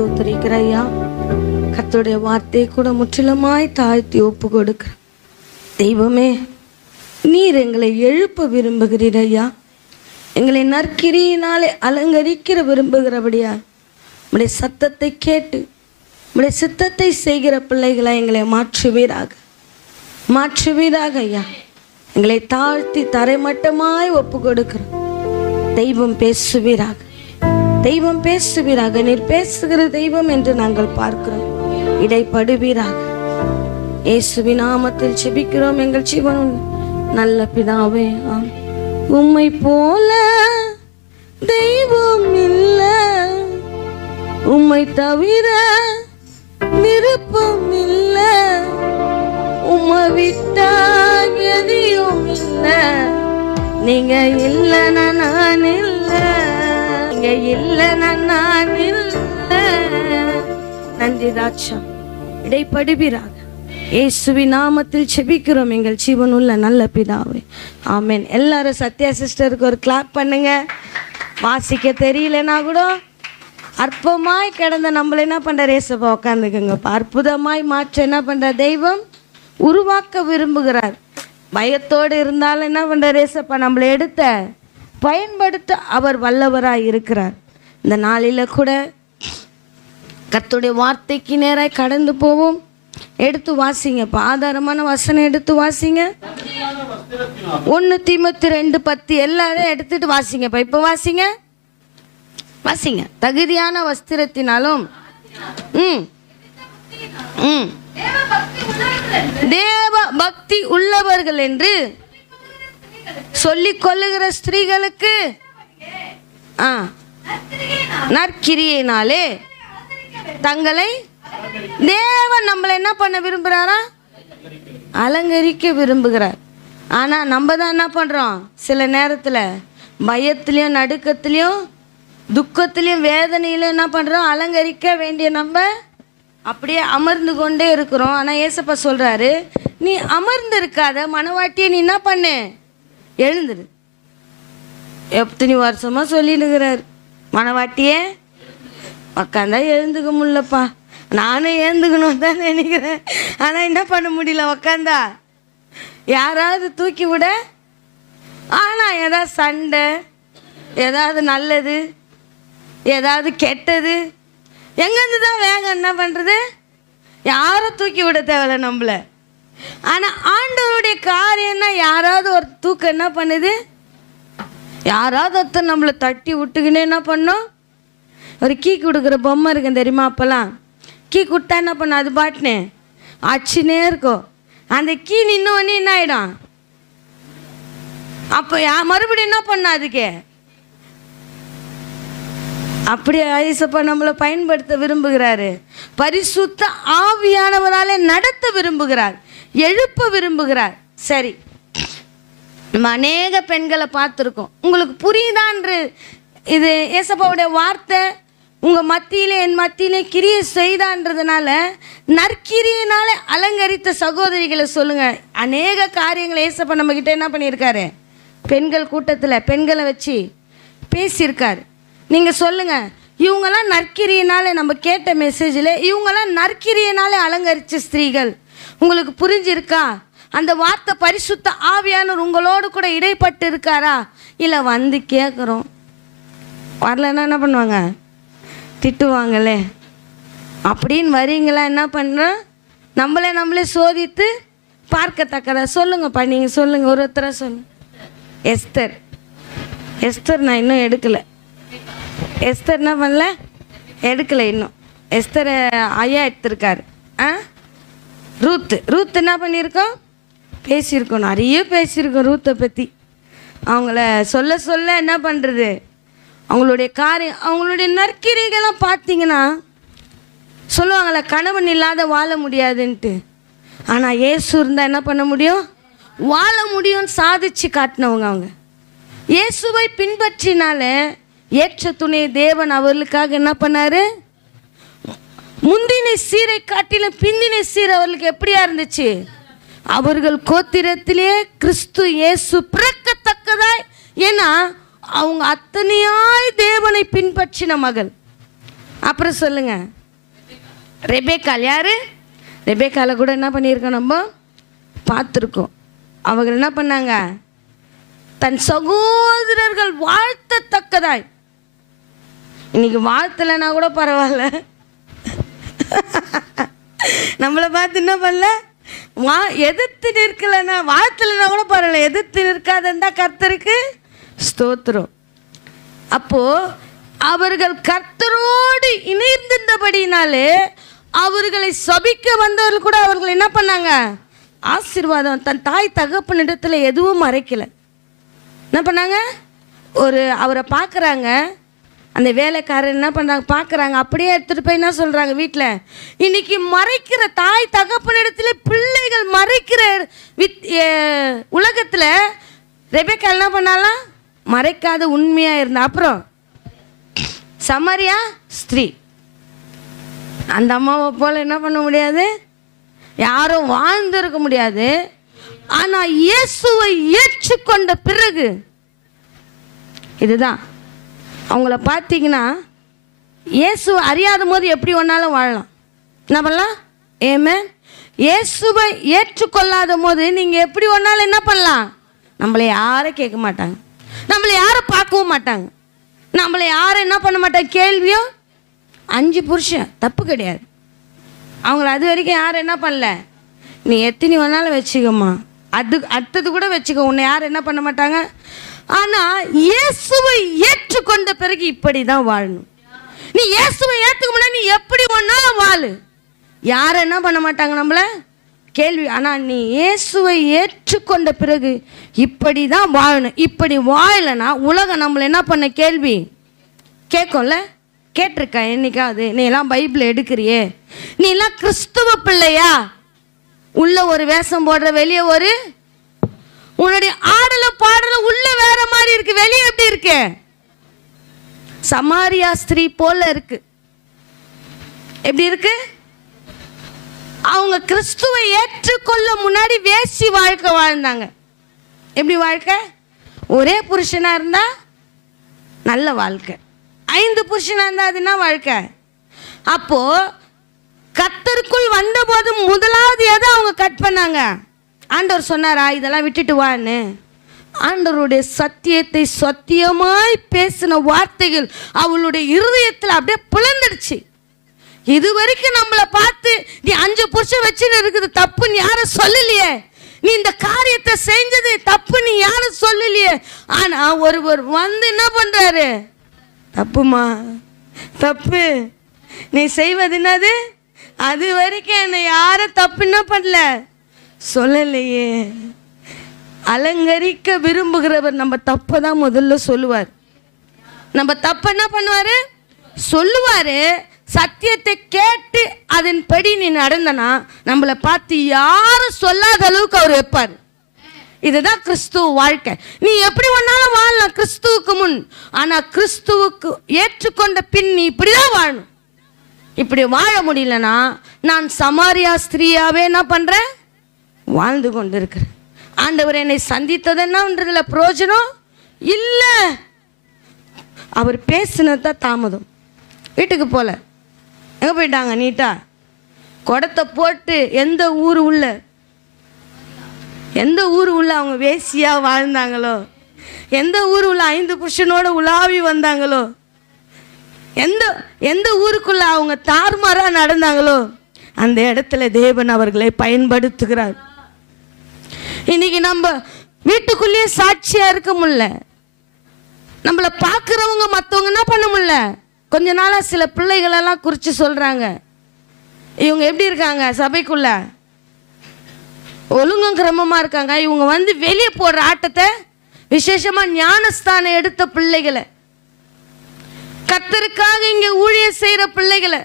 ஸ்தோத்திரிக்கிற ஐயா. கர்த்தருடைய வார்த்தையை கூட முற்றிலுமாய் தாழ்த்தி ஒப்பு கொடுக்கிற தெய்வமே, நீர் எங்களை எழுப்ப விரும்புகிறீர் ஐயா. எங்களை நற்கிரியினாலே அலங்கரிக்கிற விரும்புகிறபடியா உம்முடைய சத்தத்தை கேட்டு உம்முடைய சித்தத்தை செய்கிற பிள்ளைகளை எங்களை மாற்றுவீராக ஐயா. எங்களை தாழ்த்தி தரைமட்டமாய் ஒப்பு கொடுக்கிறோம். தெய்வம் பேசுவீராக, தெய்வம் பேசுவீராக. நீர் பேசுகிற தெய்வம் என்று நாங்கள் பார்க்கிறோம். இடைப்படுவீராக. இயேசுவின் நாமத்தில் ஜெபிக்கிறோம் எங்கள் ஜீவனுள்ள நல்ல பிதாவே. உம்மை போல தெய்வம் இல்லை, உம்மை தவிர விருப்பம் இல்லை, உம்மை விட்டா எதையும் இல்லை. நீங்க இல்லைன்னா நான் இல்லை, நீங்க இல்லைன்னா நான் இல்லை. நன்றி ராஜா. இடைப்படுவீராக. இயேசுவின் நாமத்தில் ஜெபிக்கிறோம் எங்கள் ஜீவனுள்ள நல்ல பிதாவே. ஆமென். எல்லாரும் சத்யா சிஸ்டருக்கு ஒரு கிளாப் பண்ணுங்க. வாசிக்க தெரியலனா கூட அற்பமாய் கிடந்த நம்மள என்ன பண்ற ஏசப்பா உட்காந்துக்குங்க. அற்புதமாய் மாற்ற என்ன பண்ற தெய்வம் உருவாக்க விரும்புகிறார். பயத்தோடு இருந்தாலும் என்ன பண்ற ஏசப்பா நம்மளை எடுத்த பயன்படுத்த அவர் வல்லவராய் இருக்கிறார். இந்த நாளில கூட கர்த்தருடைய வார்த்தைக்கு நேராக கடந்து போவோம். எடுத்து வாசிங்க. ஆதாரமான வசனம் எடுத்து வாசிங்க. 1 தீமோத்தேயு 2:10 எல்லாரும் எடுத்துட்டு வாசிங்கப்பா. இப்போ வாசிங்க, வாசிங்க. தகுதியான வஸ்திரத்தினாலும் தேவ பக்தி உள்ளவர்கள் என்று சொல்லிக் கொள்ளுகிற ஸ்திரீகளுக்கு நற்கிரியினாலே தங்களை தேவன் நம்மளை என்ன பண்ண விரும்புகிறாரா? அலங்கரிக்க விரும்புகிறார். ஆனால் நம்ம தான் என்ன பண்ணுறோம்? சில நேரத்தில் பயத்துலேயும் நடுக்கத்துலேயும் துக்கத்துலேயும் வேதனையிலும் என்ன பண்ணுறோம்? அலங்கரிக்க வேண்டிய நம்ம அப்படியே அமர்ந்து கொண்டே இருக்கிறோம். ஆனால் ஏசப்பா சொல்கிறாரு, நீ அமர்ந்து இருக்காத, மனவாட்டியை நீ என்ன பண்ணு? எழுந்துரு. எத்தனை வருஷமாக சொல்லினுக்கிறார், மனவாட்டியே உக்காந்தா எழுந்துக்க முடியலப்பா. நானும் எழுந்துக்கணும் தான் நினைக்கிறேன். ஆனால் என்ன பண்ண முடியல, உக்காந்தா யாராவது தூக்கி விட. ஆனால் ஏதாவது சண்டை, ஏதாவது நல்லது, ஏதாவது கெட்டது எங்கேருந்து தான் வேகம் என்ன பண்ணுறது? யாரும் தூக்கி விட தேவையில்ல நம்மள. ஆனால் ஆண்டவருடைய காரியம்னா யாராவது ஒரு தூக்கம் என்ன பண்ணுது? யாராவது ஒருத்தர் நம்மளை தட்டி விட்டுக்கினே என்ன பண்ணோம்? ஒரு கீ கொடுக்குற பொம்மை இருக்கும் தெரியுமா? அப்போல்லாம் கீ கொடுத்தா என்ன பண்ண, அது பாட்டுனே அச்சுனே இருக்கும். அந்த கீ நின்னோடனே என்ன ஆகிடும்? அப்போ மறுபடியும் என்ன பண்ண அதுக்கு? அப்படியே ஐசப்பா நம்மளை பயன்படுத்த விரும்புகிறாரு. பரிசுத்த ஆவியானவராலே நடத்த விரும்புகிறார், எழுப்ப விரும்புகிறார். சரி, நம்ம அநேக பெண்களை பார்த்துருக்கோம். உங்களுக்கு புரியுதான்று இது ஏசப்பாவுடைய வார்த்தை உங்கள் மத்தியிலே என் மத்தியிலே கிரியை செய்தான்றதுனால நற்கிரியினால அலங்கரித்த சகோதரிகளை சொல்லுங்கள். அநேக காரியங்களை ஏசப்பா நம்மக்கிட்ட என்ன பண்ணியிருக்காரு? பெண்கள் கூட்டத்தில் பெண்களை வச்சு பேசியிருக்காரு. நீங்கள் சொல்லுங்கள், இவங்கெல்லாம் நற்கிரியினாலே, நம்ம கேட்ட மெசேஜில் இவங்கெல்லாம் நற்கிரியினாலே அலங்கரித்த ஸ்திரீகள். உங்களுக்கு புரிஞ்சிருக்கா? அந்த வார்த்தை பரிசுத்த ஆவியானவர் உங்களோடு கூட இடைப்பட்டு இருக்காரா? இல்லை வந்து கேட்குறோம், வரலன்னா என்ன பண்ணுவாங்க? திட்டுவாங்களே அப்படின்னு வரீங்களா? என்ன பண்ணுறோம்? நம்மளே சோதித்து பார்க்கத்தக்கதா? சொல்லுங்கப்பா, நீங்கள் சொல்லுங்கள், ஒருத்தராக சொல்லுங்க. எஸ்தர் நான் இன்னும் எடுக்கலை. எஸ்தர் என்ன பண்ணல? எடுக்கலை இன்னும். எஸ்தர் ஐயா எடுத்திருக்காரு. ரூத் என்ன பண்ணியிருக்கோம்? பேசியிருக்கோம், நிறைய பேசியிருக்கோம் ரூத்தை பற்றி. அவங்கள சொல்ல என்ன பண்ணுறது? அவங்களுடைய காரியம், அவங்களுடைய நற்கிரிகள்லாம் பார்த்தீங்கன்னா சொல்லுவாங்களே, கணவன் இல்லாத வாழ முடியாதுன்ட்டு. ஆனால் இயேசு இருந்தால் என்ன பண்ண முடியும்? வாழ முடியும்னு சாதிச்சு காட்டினவங்க அவங்க. இயேசுவை பின்பற்றினால ஏற்ற துணை தேவன் அவர்களுக்காக என்ன பண்ணாரு? முந்தின சீரை காட்டிலும் பிந்தின சீர் அவர்களுக்கு எப்படியா இருந்துச்சு? அவர்கள் கோத்திரத்திலே கிறிஸ்து இயேசு பிறக்கத்தக்கதாய். ஏன்னா அவங்க அத்தனையாய் தேவனை பின்பற்றின மகள். அப்புறம் சொல்லுங்க, ரெபேக்காள் யாரு? ரெபேக்கால கூட என்ன பண்ணியிருக்கோம், நம்ம பார்த்துருக்கோம். அவங்க என்ன பண்ணாங்க, தன் சகோதரர்கள் வாழ்த்தத்தக்கதாய், இன்னைக்கு வாழ்த்தலைன்னா கூட பரவாயில்ல, நம்மளை பார்த்து என்ன பண்ணல, எதிர்த்து நிற்கலைன்னா, வாழ்த்தலைன்னா கூட பரவாயில்ல, எதிர்த்து நிற்காதந்தா கர்த்தருக்கு ஸ்தோத்திரம். அப்போ அவர்கள் கர்த்தரோடு இணைந்திருந்தபடினாலே அவர்களை சபிக்க வந்தவர்கள் கூட அவர்கள் என்ன பண்ணாங்க, ஆசீர்வாதம். தன் தாய் தகப்பனிடத்தில் எதுவும் மறைக்கல. என்ன பண்ணாங்க, அவரை பார்க்குறாங்க, அந்த வேலைக்காரர் என்ன பண்ணுறாங்க பார்க்குறாங்க, அப்படியே எடுத்துகிட்டு போய் என்ன சொல்கிறாங்க வீட்டில், இன்னைக்கு மறைக்கிற தாய் தகப்பனிடத்தில் பிள்ளைகள் மறைக்கிற உலகத்தில் ரெபேக்காள் என்ன பண்ணாலாம், மறைக்காத உண்மையாக இருந்தா. அப்புறம் சமாரியா ஸ்திரீ, அந்த அம்மாவை போல் என்ன பண்ண முடியாது, யாரும் வாழ்ந்திருக்க முடியாது. ஆனால் இயேசுவை ஏற்றுக்கொண்ட பிறகு இதுதான் அவங்கள பார்த்தீங்கன்னா, இயேசுவை அறியாத போது எப்படி ஒன்றாலும் வாழலாம், என்ன பண்ணலாம், ஏமேன். இயேசுவை ஏற்றுக்கொள்ளாத போது நீங்கள் எப்படி ஒன்றாலும் என்ன பண்ணலாம், நம்மளை யாரும் கேட்க மாட்டாங்க, நம்மளை யாரும் பார்க்கவும் மாட்டாங்க, நம்மளை யாரும் என்ன பண்ண மாட்டாங்க, கேள்வியும் 5 புருஷன் தப்பு கிடையாது, அவங்கள அது வரைக்கும் யாரும் என்ன பண்ணல, நீ எத்தனை வேணாலும் வச்சுக்கம்மா, அடுத்தது கூட வச்சுக்க, உன்னை யாரும் என்ன பண்ண மாட்டாங்க. ஆனால் இயேசுவை ஏற்றுக்கொண்ட பிறகு இப்படி தான் வாழணும். நீ இயேசுவை ஏற்றுக்க முடியாது, நீ எப்படி ஒன்றாலும் வாழு, யாரும் என்ன பண்ண மாட்டாங்க நம்மளை கேள்வி. ஆனால் நீ இயேசுவை ஏற்றுக்கொண்ட பிறகு இப்படி தான் வாழணும். இப்படி வாழலைன்னா உலகம் நம்மளை என்ன பண்ண கேள்வி கேட்கும்ல. கேட்டிருக்க என்னைக்காவது, நீ எல்லாம் பைபிள் எடுக்கிறியே, நீ எல்லாம் கிறிஸ்துவ பிள்ளையா, உள்ள ஒரு வேஷம் போடுற, வெளியே ஒரு, உன்னுடைய ஆடல பாடல உள்ள வேற மாதிரி இருக்கு, வெளியே எப்படி இருக்கு, சமாரியா ஸ்திரீ போல இருக்கு. எப்படி இருக்கு, அவங்க கிறிஸ்துவை ஏற்றுக்கொள்ள முன்னாடி வேசி வாழ்க்கை வாழ்ந்தாங்க. எப்படி வாழ்க்கை, ஒரே புருஷனா இருந்தா நல்ல வாழ்க்கை, 5 புருஷனா இருந்தா அதுனா வாழ்க்கை. அப்போ கர்த்தருக்குள் வந்தபோது முதலாவது எதை அவங்க கட் பண்ணாங்க, ஆண்டவர் சொன்னாரா இதெல்லாம் விட்டுட்டு வான்னு. ஆண்டவருடைய சத்தியத்தை சத்தியமாய் பேசின வார்த்தைகள் அவளுடைய இருதயத்தில் அப்படியே பிளந்துடுச்சு. இது வரைக்கும் நம்மளை பார்த்து நீ 5 புருஷன் வச்சுன்னு இருக்குது தப்புன்னு யாரும் சொல்லலையே, நீ இந்த காரியத்தை செஞ்சது தப்புன்னு யாரும் சொல்லலையே. ஆனா ஒருவர் வந்து என்ன பண்றாரு, தப்புமா தப்பு, நீ செய்வது என்னது, அது வரைக்கும் என்னை யாரும் தப்பு என்ன பண்ணல சொல்லலையே. அலங்கரிக்க விரும்புகிறவர் நம்ம தப்பை தான் முதல்ல சொல்லுவார். நம்ம தப்ப என்ன பண்ணுவாரு சொல்லுவாரு. சத்தியத்தை கேட்டு அதன்படி நீ நடந்தனா நம்மளை பார்த்து யாரும் சொல்லாத அளவுக்கு அவர் வைப்பார். இதுதான் கிறிஸ்துவ வாழ்க்கை. நீ எப்படி ஒன்னாலும் வாழலாம் கிறிஸ்துவுக்கு முன், ஆனா கிறிஸ்துவுக்கு ஏற்றுக்கொண்ட பின் நீ இப்படிதான் வாழணும். இப்படி வாழ முடியலனா நான் சமாரியா ஸ்திரீயாவே என்ன பண்றேன், வாழ்ந்து கொண்டு இருக்கிறேன். ஆண்டவர் என்னை சந்தித்ததுன்றதுல பிரயோஜனம் இல்லை. அவர் பேசினதான் தாமதம். வீட்டுக்கு போல எங்கே போயிட்டாங்க, நீட்டா குடத்தை போட்டு எந்த ஊர் உள்ள அவங்க வேசியா வாழ்ந்தாங்களோ, எந்த ஊர் உள்ள 5 புருஷனோட உலாவி வந்தாங்களோ, எந்த ஊருக்குள்ள அவங்க தாறுமாறா நடந்தாங்களோ அந்த இடத்துல தேவன் அவர்களை பயன்படுத்துகிறார். இன்னைக்கு நம்ம வீட்டுக்குள்ளேயே சாட்சியா இருக்க முடியல, நம்மளை பார்க்குறவங்க மற்றவங்க என்ன பண்ண முடியல. கொஞ்ச நாளாக சில பிள்ளைகளெல்லாம் குறித்து சொல்கிறாங்க, இவங்க எப்படி இருக்காங்க, சபைக்குள்ள ஒழுங்கும் கிரமமாக இருக்காங்க. இவங்க வந்து வெளியே போடுற ஆட்டத்தை, விசேஷமாக ஞானஸ்தானம் எடுத்த பிள்ளைகளை, கர்த்தருக்காக இங்கே ஊழியம் செய்கிற பிள்ளைகளை,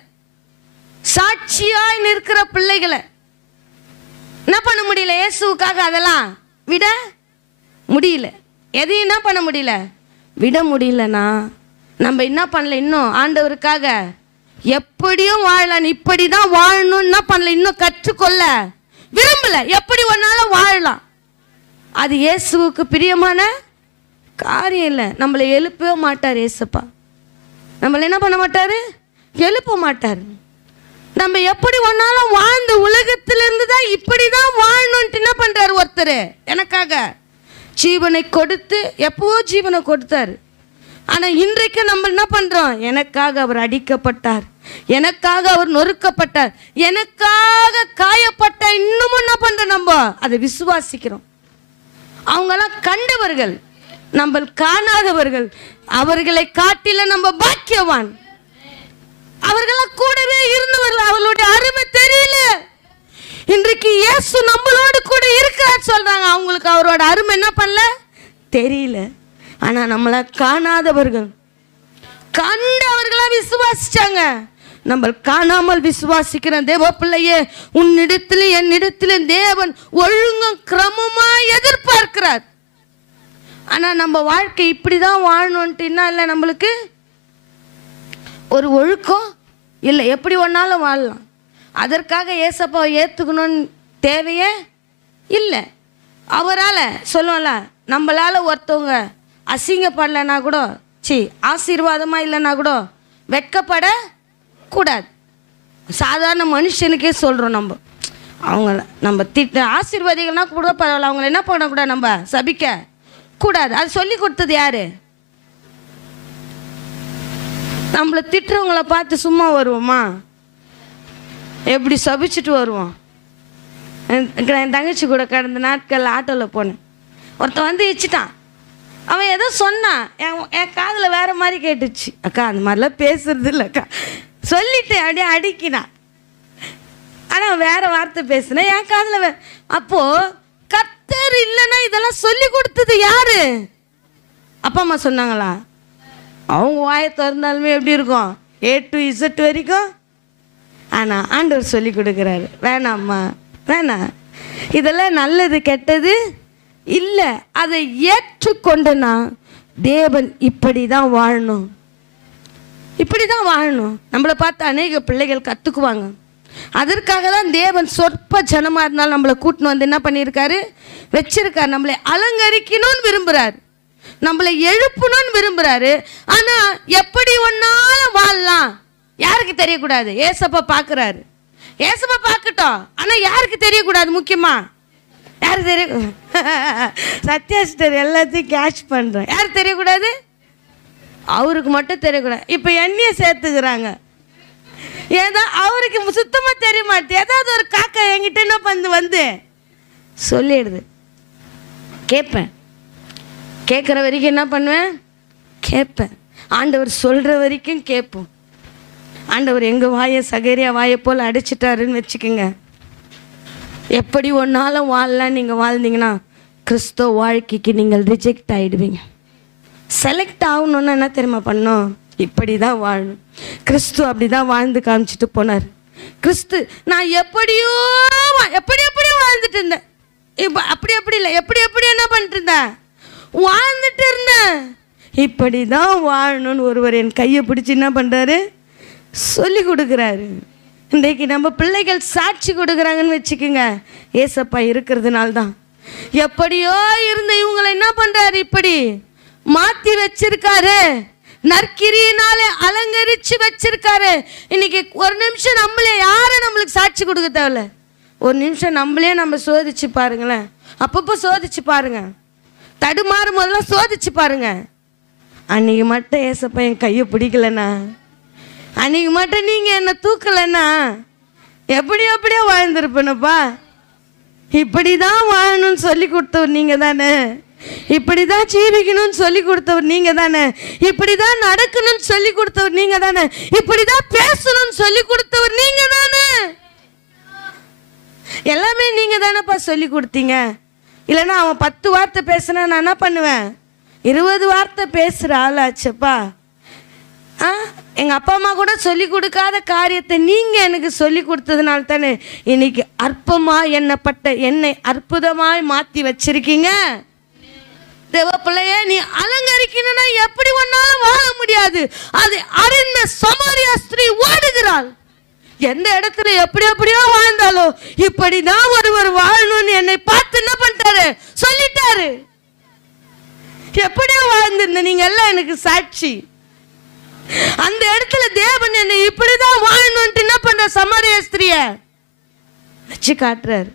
சாட்சியாய் நிற்கிற பிள்ளைகளை என்ன பண்ண முடியல, இயேசுவுக்காக அதெல்லாம் விட முடியல. எதையும் என்ன பண்ண முடியல, விட முடியலனா நம்ம என்ன பண்ணல, இன்னும் ஆண்டவருக்காக எப்படியும் வாழலாம், இப்படி தான் வாழணும் என்ன பண்ணல, இன்னும் கற்றுக்கொள்ள விரும்பல. எப்படி ஒன்னாலும் வாழலாம், அது இயேசுவுக்கு பிரியமான காரியம் இல்லை. நம்மளை எழுப்பவே மாட்டார் ஏசப்பா, நம்மளை என்ன பண்ண மாட்டாரு, எழுப்ப மாட்டார். நம்ம எப்படி ஒன்னாலும் வாழ்ந்த உலகத்திலிருந்து தான் இப்படி தான் வாழணும்ட்டு என்ன பண்ணுறாரு ஒருத்தர். எனக்காக ஜீவனை கொடுத்து எப்பவோ ஜீவனை கொடுத்தார். ஆனால் இன்றைக்கு நம்ம என்ன பண்ணுறோம்? எனக்காக அவர் அடிக்கப்பட்டார், எனக்காக அவர் நொறுக்கப்பட்டார், எனக்காக காயப்பட்ட இன்னமும் என்ன பண்ணுறோம்? நம்ம அதை விசுவாசிக்கிறோம். அவங்கெல்லாம் கண்டவர்கள், நம்ம காணாதவர்கள். அவர்களை காட்டில நம்ம பாக்கியவான். அவர்களாம் கூடவே இருந்தவர்கள், அவர்களுடைய அருமை தெரியல. இன்றைக்கு இயேசு நம்மளோடு கூட இருக்கிறார் சொல்றாங்க. அவங்களுக்கு அவரோட அருமை என்ன பண்ணல தெரியல. ஆனா நம்மள காணாதவர்கள் கண்டவர்களா விசுவாசிச்சாங்க. நம்ம காணாமல் விசுவாசிக்கிற தேவ பிள்ளையே, உன்னிடத்திலும் என்னிடத்திலும் தேவன் ஒழுங்கும் கிரமமா எதிர்பார்க்கிறார். ஆனா நம்ம வாழ்க்கை இப்படிதான் வாழணும்ட்டு என்ன இல்லை, நம்மளுக்கு ஒரு ஒழுக்கம் இல்லை. எப்படி ஒன்னாலும் வாழலாம். அதற்காக ஏசப்பாவை ஏற்றுக்கணும்னு தேவையே இல்லை. அவரால் சொல்லுவோம்ல, நம்மளால் ஒருத்தவங்க அசிங்கப்படலைன்னா கூட, ஆசீர்வாதமாக இல்லைன்னா கூட வெட்கப்படக்கூடாது. சாதாரண மனுஷனுக்கே சொல்கிறோம். அவங்கள நம்ம ஆசீர்வாதிகள்னா கூட பரவாயில்ல, அவங்கள என்ன பண்ணக்கூடாது, நம்ம சபிக்க கூடாது. அது சொல்லி கொடுத்தது யாரு? நம்மளை திட்டுறவங்கள பார்த்து சும்மா வருவோமா? எப்படி சபிச்சுட்டு வருவோம்? என் தங்கச்சி கூட கடந்த நாட்கள் ஆட்டோவில் போனேன். ஒருத்தன் வந்து இச்சிட்டான். அவன் ஏதோ சொன்னான், என் காதில் வேற மாதிரி கேட்டுச்சு. அக்கா அந்த மாதிரிலாம் பேசுறது இல்லைக்கா சொல்லிட்டேன், அப்படியே அடிக்கினான். ஆனால் வேற வார்த்தை பேசுனேன் என் காதில். அப்போது கர்த்தர் இல்லைன்னா இதெல்லாம் சொல்லி கொடுத்தது யாரு? அப்பா அம்மா சொன்னாங்களா? அவங்க வாயை திறந்தாலுமே எப்படி இருக்கும்? A to Z வரைக்கும். ஆனால் ஆண்டவர் சொல்லி கொடுக்குறாரு, வேணாம்மா வேணாம், இதெல்லாம் நல்லது கெட்டது இல்லை. அதை ஏற்றுக்கொண்டனா தேவன் இப்படி தான் வாழணும், இப்படி தான் வாழணும். நம்மளை பார்த்து அநேக பிள்ளைகள் கற்றுக்குவாங்க. அதற்காக தான் தேவன் சொற்ப ஜனமாக இருந்தாலும் நம்மளை கூட்டின்னு வந்து என்ன பண்ணியிருக்காரு, வச்சிருக்காரு. நம்மளை அலங்கரிக்கணும்னு விரும்புகிறார், நம்மளை எழுப்பணும்னு விரும்புகிறாரு. ஆனால் எப்படி ஒன்னாலும் வாழலாம் யாருக்கு தெரியக்கூடாது. ஏசப்பா பார்க்குறாரு, ஏசப்பா பார்க்கட்டும். ஆனால் யாருக்கு தெரியக்கூடாது? முக்கியமாக யாருக்கு தெரிய? சத்யாஸ்டர் எல்லாத்தையும் கேட்ச் பண்ணுறேன். யாருக்கு தெரியக்கூடாது? அவருக்கு மட்டும் தெரியக்கூடாது. இப்போ எண்ணெயை சேர்த்துக்கிறாங்க. ஏதோ அவருக்கு சுத்தமாக தெரிய மாட்டேது. ஏதாவது ஒரு காக்கா என்கிட்ட என்ன பண்ணு வந்து சொல்லிடுது. கேட்பேன், கேட்குற வரைக்கும் என்ன பண்ணுவேன்? கேட்பேன். ஆண்டவர் சொல்கிற வரைக்கும் கேட்போம். ஆண்டவர் எங்கள் வாயை சகரியா வாயை போல் அடிச்சிட்டாருன்னு வச்சுக்கோங்க. எப்படி ஒன்றாலும் வாழலாம். நீங்கள் வாழ்ந்தீங்கன்னா கிறிஸ்தவ வாழ்க்கைக்கு நீங்கள் ரிஜெக்ட் ஆகிடுவீங்க. செலக்ட் ஆகணுன்னா என்ன தெரியுமா பண்ணோம்? இப்படி தான் வாழணும். கிறிஸ்து அப்படி தான் வாழ்ந்து காமிச்சிட்டு போனார். கிறிஸ்து நான் எப்படியோ வாழ்ந்துட்டு இருந்தேன். இப்போ அப்படி இல்லை, எப்படி என்ன பண்ணிட்டு இருந்தேன்? வாழ்ந்துட்டு இருந்தேன். இப்படி தான் வாழணும்னு ஒருவர் என் கையை பிடிச்சி என்ன பண்ணுறாரு, சொல்லி கொடுக்குறாரு. இன்றைக்கு நம்ம பிள்ளைகள் சாட்சி கொடுக்குறாங்கன்னு வச்சுக்கோங்க. ஏசப்பா இருக்கிறதுனால தான். எப்படியோ இருந்த இவங்களை என்ன பண்ணுறாரு, இப்படி மாற்றி வச்சிருக்காரு. நற்கிரியினாலே அலங்கரித்து வச்சிருக்காரு. இன்னைக்கு ஒரு நிமிஷம் நம்மளே யாரும் நம்மளுக்கு சாட்சி கொடுக்க தேவையில்ல. ஒரு நிமிஷம் நம்மளே நம்ம சோதிச்சு பாருங்களேன். அப்பப்போ சோதிச்சு பாருங்க. தடுமாறும் போதெல்லாம் சோதிச்சு பாருங்க. அன்னைக்கு மட்டும் ஏசப்பா என் கையை பிடிக்கலண்ணா, அன்னைக்கு மட்டும் நீங்கள் என்னை தூக்கலைன்னா எப்படியோ வாழ்ந்துருப்பேனப்பா. இப்படி தான் வாழணும்னு சொல்லி கொடுத்தவர் நீங்கள் தானே, இப்படி தான் ஜீவிக்கணும்னு சொல்லி கொடுத்தவர் நீங்கள் தானே, இப்படி தான் நடக்கணும்னு சொல்லி கொடுத்தவர் நீங்கள் தானே, இப்படி தான் பேசணும்னு சொல்லி கொடுத்தவர் நீங்கள் தானே. எல்லாமே நீங்கள் தானேப்பா சொல்லி கொடுத்தீங்க. இல்லைன்னா அவன் 10 வார்த்தை பேசுனா நான் என்ன பண்ணுவேன்? 20 வார்த்தை பேசுகிற ஆளாச்சப்பா. எங்கள் அப்பா அம்மா கூட சொல்லி கொடுக்காத காரியத்தை நீங்கள் எனக்கு சொல்லி கொடுத்ததுனால தானே இன்னைக்கு அற்பமாக எண்ணப்பட்ட என்னை அற்புதமாய் மாற்றி வச்சிருக்கீங்க. தேவ பிள்ளையே, நீ அலங்கரிக்கணும்னா எப்படி ஒன்னாலும் வாழ முடியாது. அது அறிந்த சமாரியா ஸ்திரீ ஓடுகிறாள். எந்த இடத்துல எப்படியோ வாழ்ந்தாலும் இப்படிதான் ஒருவர் வாழணும்னு என்னை பார்த்து என்ன பண்ணிட்டாரு, சொல்லிட்டாரு. எப்படியோ வாழ்ந்திருந்த நீங்க எல்லாம் எனக்கு சாட்சி. அந்த இடத்துல தேவன் என்னை இப்படிதான் வாழணும்ட்டு என்ன பண்ற சமாரிய ஸ்திரிய வச்சு காட்டுறாரு.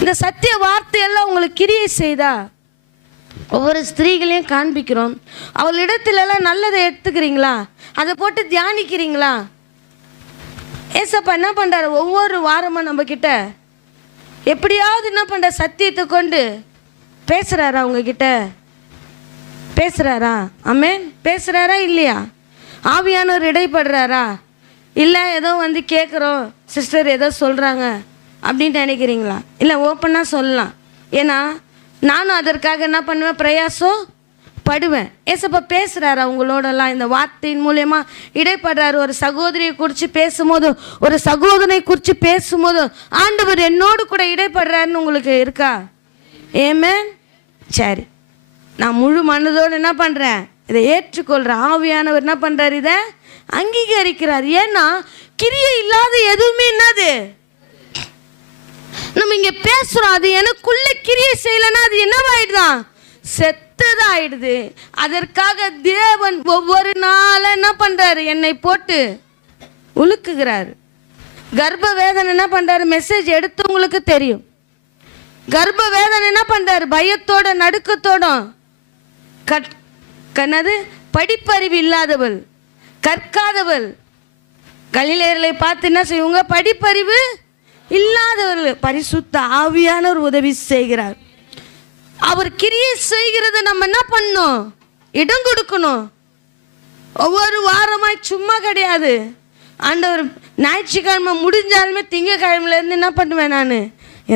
இந்த சத்திய வார்த்தையெல்லாம் உங்களுக்கு கிரியை செய்தா ஒவ்வொரு ஸ்திரீகளையும் காண்பிக்கிறோம். அவளிடத்துலலாம் நல்லதை எடுத்துக்கிறீங்களா? அதை போட்டு தியானிக்கிறீங்களா? ஏசப்பா என்ன பண்ணுறாரு? ஒவ்வொரு வாரமும் நம்ம கிட்ட எப்படியாவது என்ன பண்ணுற சத்தியத்தை கொண்டு பேசுகிறாரா? உங்ககிட்ட பேசுகிறாரா? ஆமென். பேசுகிறாரா இல்லையா? ஆவியானவர் இடைப்படுறாரா? இல்லை ஏதோ வந்து கேட்குறோம் சிஸ்டர் ஏதோ சொல்கிறாங்க அப்படின்னு நினைக்கிறீங்களா? இல்லை, ஓப்பனாக சொல்லலாம். ஏன்னா நானும் அதற்காக என்ன பண்ணுவேன்? பிரயாசம் படுவேன். ஏசப்பா பேசுகிறாரா உங்களோடலாம்? இந்த வார்த்தையின் மூலயமா இடைப்படுறாரு. ஒரு சகோதரியை குறித்து பேசும்போது, ஒரு சகோதரனை குறித்து பேசும்போது ஆண்டவர் என்னோடு கூட இடைப்படுறாருன்னு உங்களுக்கு இருக்கா? ஆமென். சரி, நான் முழு மனதோடு என்ன பண்ணுறேன்? இதை ஏற்றுக்கொள்கிறேன். ஆவியானவர் என்ன பண்ணுறாரு? இதை அங்கீகரிக்கிறார். ஏன்னா கிரியை இல்லாத எதுவுமே என்னது நம்ம இங்கே பேசுகிறோம், அது எனக்குள்ள கிரியை செய்யலைன்னா அது என்னவாயிடுதான்? செத்ததாயிடுது. அதற்காக தேவன் ஒவ்வொரு நாளும் என்ன பண்ணுறாரு? என்னை போட்டு உலுக்குகிறாரு. கர்ப்ப வேதனை என்ன பண்ணுறாரு? மெசேஜ் எடுத்தவங்களுக்கு தெரியும். கர்ப்ப வேதனை என்ன பண்ணுறாரு? பயத்தோட நடுக்கத்தோட கண்ணது படிப்பறிவு இல்லாதவள், கற்காதவள் கலிலேயர்களை பார்த்து என்ன செய்வாங்க? படிப்பறிவு இல்லாதவர்கள். பரிசுத்த ஆவியானவர் உதவி செய்கிறார். அவர் கிரியை செய்கிறத நம்ம என்ன பண்ணணும்? இடம் கொடுக்கணும். ஒவ்வொரு வாரமாய் சும்மா கிடையாது. ஆண்டவர் ஞாயிற்றுக்கிழமை முடிஞ்சாலுமே திங்கக்கிழமையிலேருந்து என்ன பண்ணுவேன்? நான்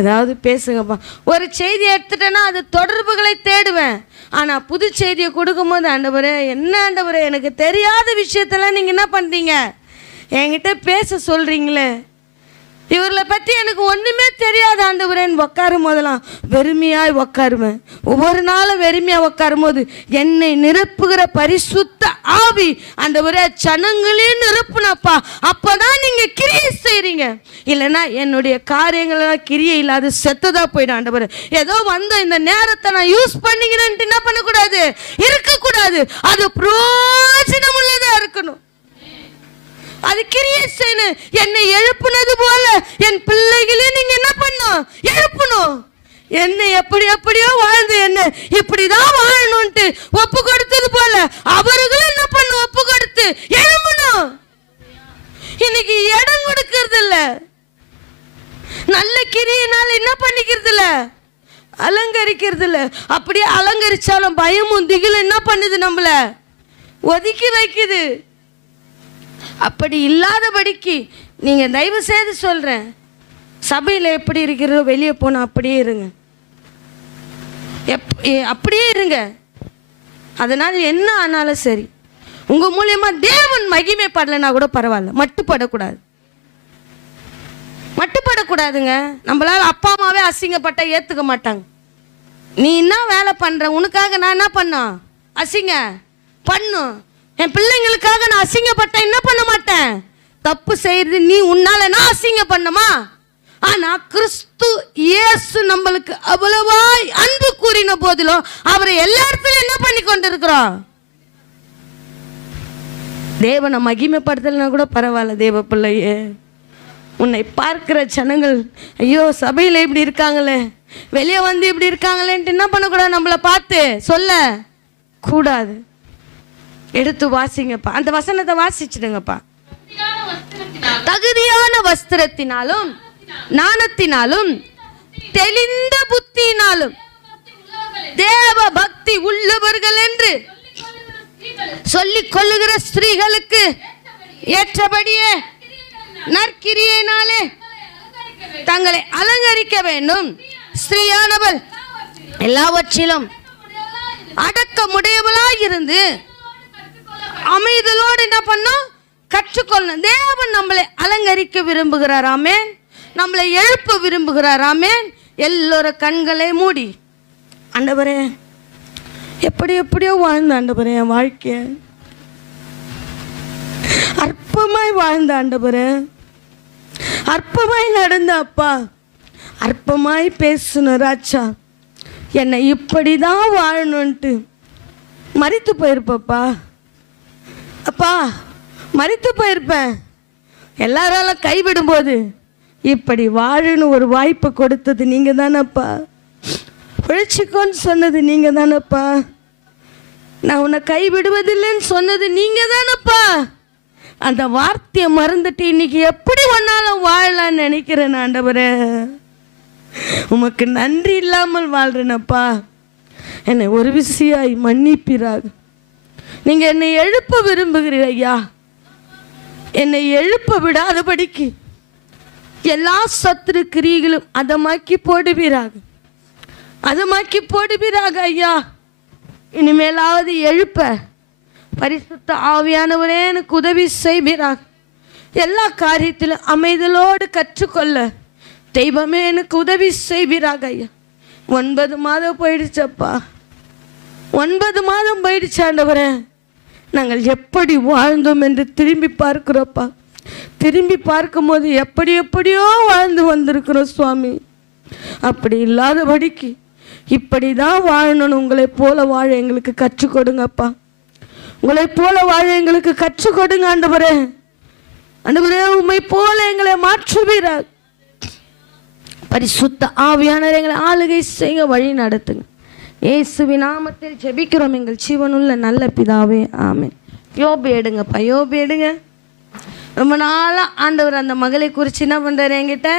ஏதாவது பேசுங்கப்பா. ஒரு செய்தி எடுத்துட்டேன்னா அது தொடர்புகளை தேடுவேன். ஆனால் புது செய்தியை கொடுக்கும்போது ஆண்டவரே என்ன ஆண்டவரே எனக்கு தெரியாத விஷயத்தெல்லாம் நீங்கள் என்ன பண்ணுறீங்க? என்கிட்ட பேச சொல்கிறீங்களே, இவர்களை பற்றி எனக்கு ஒன்றுமே தெரியாது ஆண்டவரேன்னு உட்காரும் போதெல்லாம் வெறுமையாய் உட்காருவேன். ஒவ்வொரு நாளும் வெறுமையாக உட்காரும் போது என்னை நிரப்புகிற பரிசுத்த ஆவி ஆண்டவரே ஜனங்களையும் நிரப்புனப்பா. அப்போ தான் நீங்கள் கிரியை செய்கிறீங்க. இல்லைன்னா என்னுடைய காரியங்கள்லாம் கிரியை இல்லாத செத்ததா போயிடும். ஆண்டவரே ஏதோ வந்த இந்த நேரத்தை நான் யூஸ் பண்ணிக்கிறேன்ட்டு என்ன பண்ணக்கூடாது? இருக்கக்கூடாது. அது பிரயோஜனம் உள்ளதாக இருக்கணும். அது கிரியை செய்யணும். என்னை எழுப்புனது போல என் பிள்ளைகளையும் நீங்க என்ன பண்ணும்? எழுப்பணும். என்னை எப்படியோ வாழ்ந்து என்ன இப்படிதான் வாழணும்ட்டு ஒப்பு கொடுத்தது போல அவர்களும் என்ன பண்ணும்? ஒப்பு கொடுத்து எழுப்பணும். இன்னைக்கு இடம் கொடுக்கறது இல்ல. நல்ல கிரியினால என்ன பண்ணிக்கிறது இல்ல? அலங்கரிக்கிறது இல்ல. அப்படியே அலங்கரிச்சாலும் பயமும் திகிலும் என்ன பண்ணுது? நம்மள ஒதுக்கி வைக்குது. அப்படி இல்லாதபடிக்கு நீங்கள் தயவு செய்து சொல்கிறேன், சபையில் எப்படி இருக்கிறதோ வெளியே போனால் அப்படியே இருங்க. அப்படியே இருங்க. அதனால் என்ன ஆனாலும் சரி, உங்கள் மூலியமாக தேவன் மகிமைப்படலைன்னா கூட பரவாயில்ல. மட்டுப்படக்கூடாது. மட்டுப்படக்கூடாதுங்க. நம்மளால் அப்பா அம்மாவே அசிங்கப்பட்டால் ஏற்றுக்க மாட்டாங்க. நீ என்ன வேலை பண்ணுற? உனக்காக நான் என்ன பண்ணோம்? அசிங்க பண்ணும். என் பிள்ளைங்களுக்காக நான் அசிங்கப்பட்ட என்ன பண்ண மாட்டேன். தப்பு செய்யறது நீ, உன்னால நான் அசிங்க பண்ணுமா? ஆனா கிறிஸ்து இயேசு நம்மளுக்கு அவ்வளவாய் அன்பு கூறின போதிலும் அவரை எல்லா இடத்துலயும் என்ன பண்ணி கொண்டிருக்கிறோம்? தேவனை மகிமைப்படுத்தலைன்னா கூட பரவாயில்ல. தேவ பிள்ளையே, உன்னை பார்க்கிற ஜனங்கள் ஐயோ சபையில் இப்படி இருக்காங்களே, வெளியே வந்து இப்படி இருக்காங்களேன்ட்டு என்ன பண்ணக்கூடாது? நம்மளை பார்த்து சொல்ல கூடாது. எடுத்து வாசிங்கப்பா. அந்த வசனத்தை வாசிச்சுடுங்கப்பா. தகுதியான வஸ்திரத்தினாலும் ஞானத்தினாலும் தெளிந்த புத்தியினாலும் தேவ பக்தி உள்ளவர்கள் என்று சொல்லிக் கொள்ளுகிற ஸ்திரீகளுக்கு ஏற்றபடியே நற்கிரியினாலே தங்களை அலங்கரிக்க வேண்டும். ஸ்திரீயானவள் எல்லாவற்றிலும் அடக்கமுடையவளாய் இருந்து அமைதலோடு என்ன பண்ணும்? கற்றுக்கொள்ளணும். தேவன் நம்மளை அலங்கரிக்க விரும்புகிறார். ஆமென். நம்மளை எழுப்ப விரும்புகிறார். ஆமென். எல்லோர கண்களை மூடி ஆண்டவரே எப்படியோ வாழ்ந்த ஆண்டவரே, என் வாழ்க்கைய அற்பமாய் வாழ்ந்த ஆண்டவரே, அற்பமாய் நடந்த அப்பா, அற்பமாய் பேசுன ராஜா, என்னை இப்படிதான் வாழணும்ட்டு மரித்து போயிருப்பப்பா, அப்பா மரித்து போயிருப்பேன். எல்லாரால கைவிடும்போது இப்படி வாழன்னு ஒரு வாய்ப்பு கொடுத்தது நீங்கள் தானப்பா. பிழைச்சிக்கோன்னு சொன்னது நீங்கள் தானப்பா. நான் உன்னை கைவிடுவதில்லைன்னு சொன்னது நீங்கள் தானப்பா. அந்த வார்த்தையை மறந்துட்டு இன்னைக்கு எப்படி ஒன்னாலும் வாழலான்னு நினைக்கிறேன் ஆண்டவரே. உமக்கு நன்றி இல்லாமல் வாழ்றேனப்பா. என்னை ஒரு விசியாய் மன்னிப்பீராக. நீங்கள் என்னை எழுப்ப விரும்புகிறீர் ஐயா. என்னை எழுப்ப விடாதபடிக்கு எல்லா சத்துரு கிரிகளும் அதமாக்கி போடுவீராக, அதமாக்கி போடுவீராக ஐயா. இனிமேலாவது எழுப்ப பரிசுத்த ஆவியானவரே எனக்கு உதவி செய்வீராக. எல்லா காரியத்திலும் அமைதலோடு கற்றுக்கொள்ள தெய்வமே எனக்கு உதவி செய்வீராக ஐயா. 9 மாதம் போயிடுச்சப்பா, 9 மாதம் போயிடுச்சு ஆண்டவரே. நாங்கள் எப்படி வாழ்ந்தோம் என்று திரும்பி பார்க்கிறோப்பா. திரும்பி பார்க்கும்போது எப்படியோ வாழ்ந்து வந்திருக்கிறோம் சுவாமி. அப்படி இல்லாதபடிக்கு இப்படி தான் வாழணும்னு உங்களை போல வாழ எங்களுக்கு கற்றுக் கொடுங்கப்பா. உங்களை போல வாழ எங்களுக்கு கற்றுக் கொடுங்க ஆண்டவரே. ஆண்டவரே, உம்மை போல எங்களை மாற்றுவீராக. பரிசுத்த ஆவியானவரே, எங்களை ஆளுகை செய்ய வழி நடத்துங்க. இயேசுவின் நாமத்தில் ஜெபிக்கிறோம் எங்கள் ஜீவனுள்ள நல்ல பிதாவே, ஆமென். யோபு எடுங்கப்பா, யோபு எடுங்க. ரொம்ப நாளாக ஆண்டவர் அந்த மகளை குறித்து என்ன பண்ணுறாரு, என்கிட்ட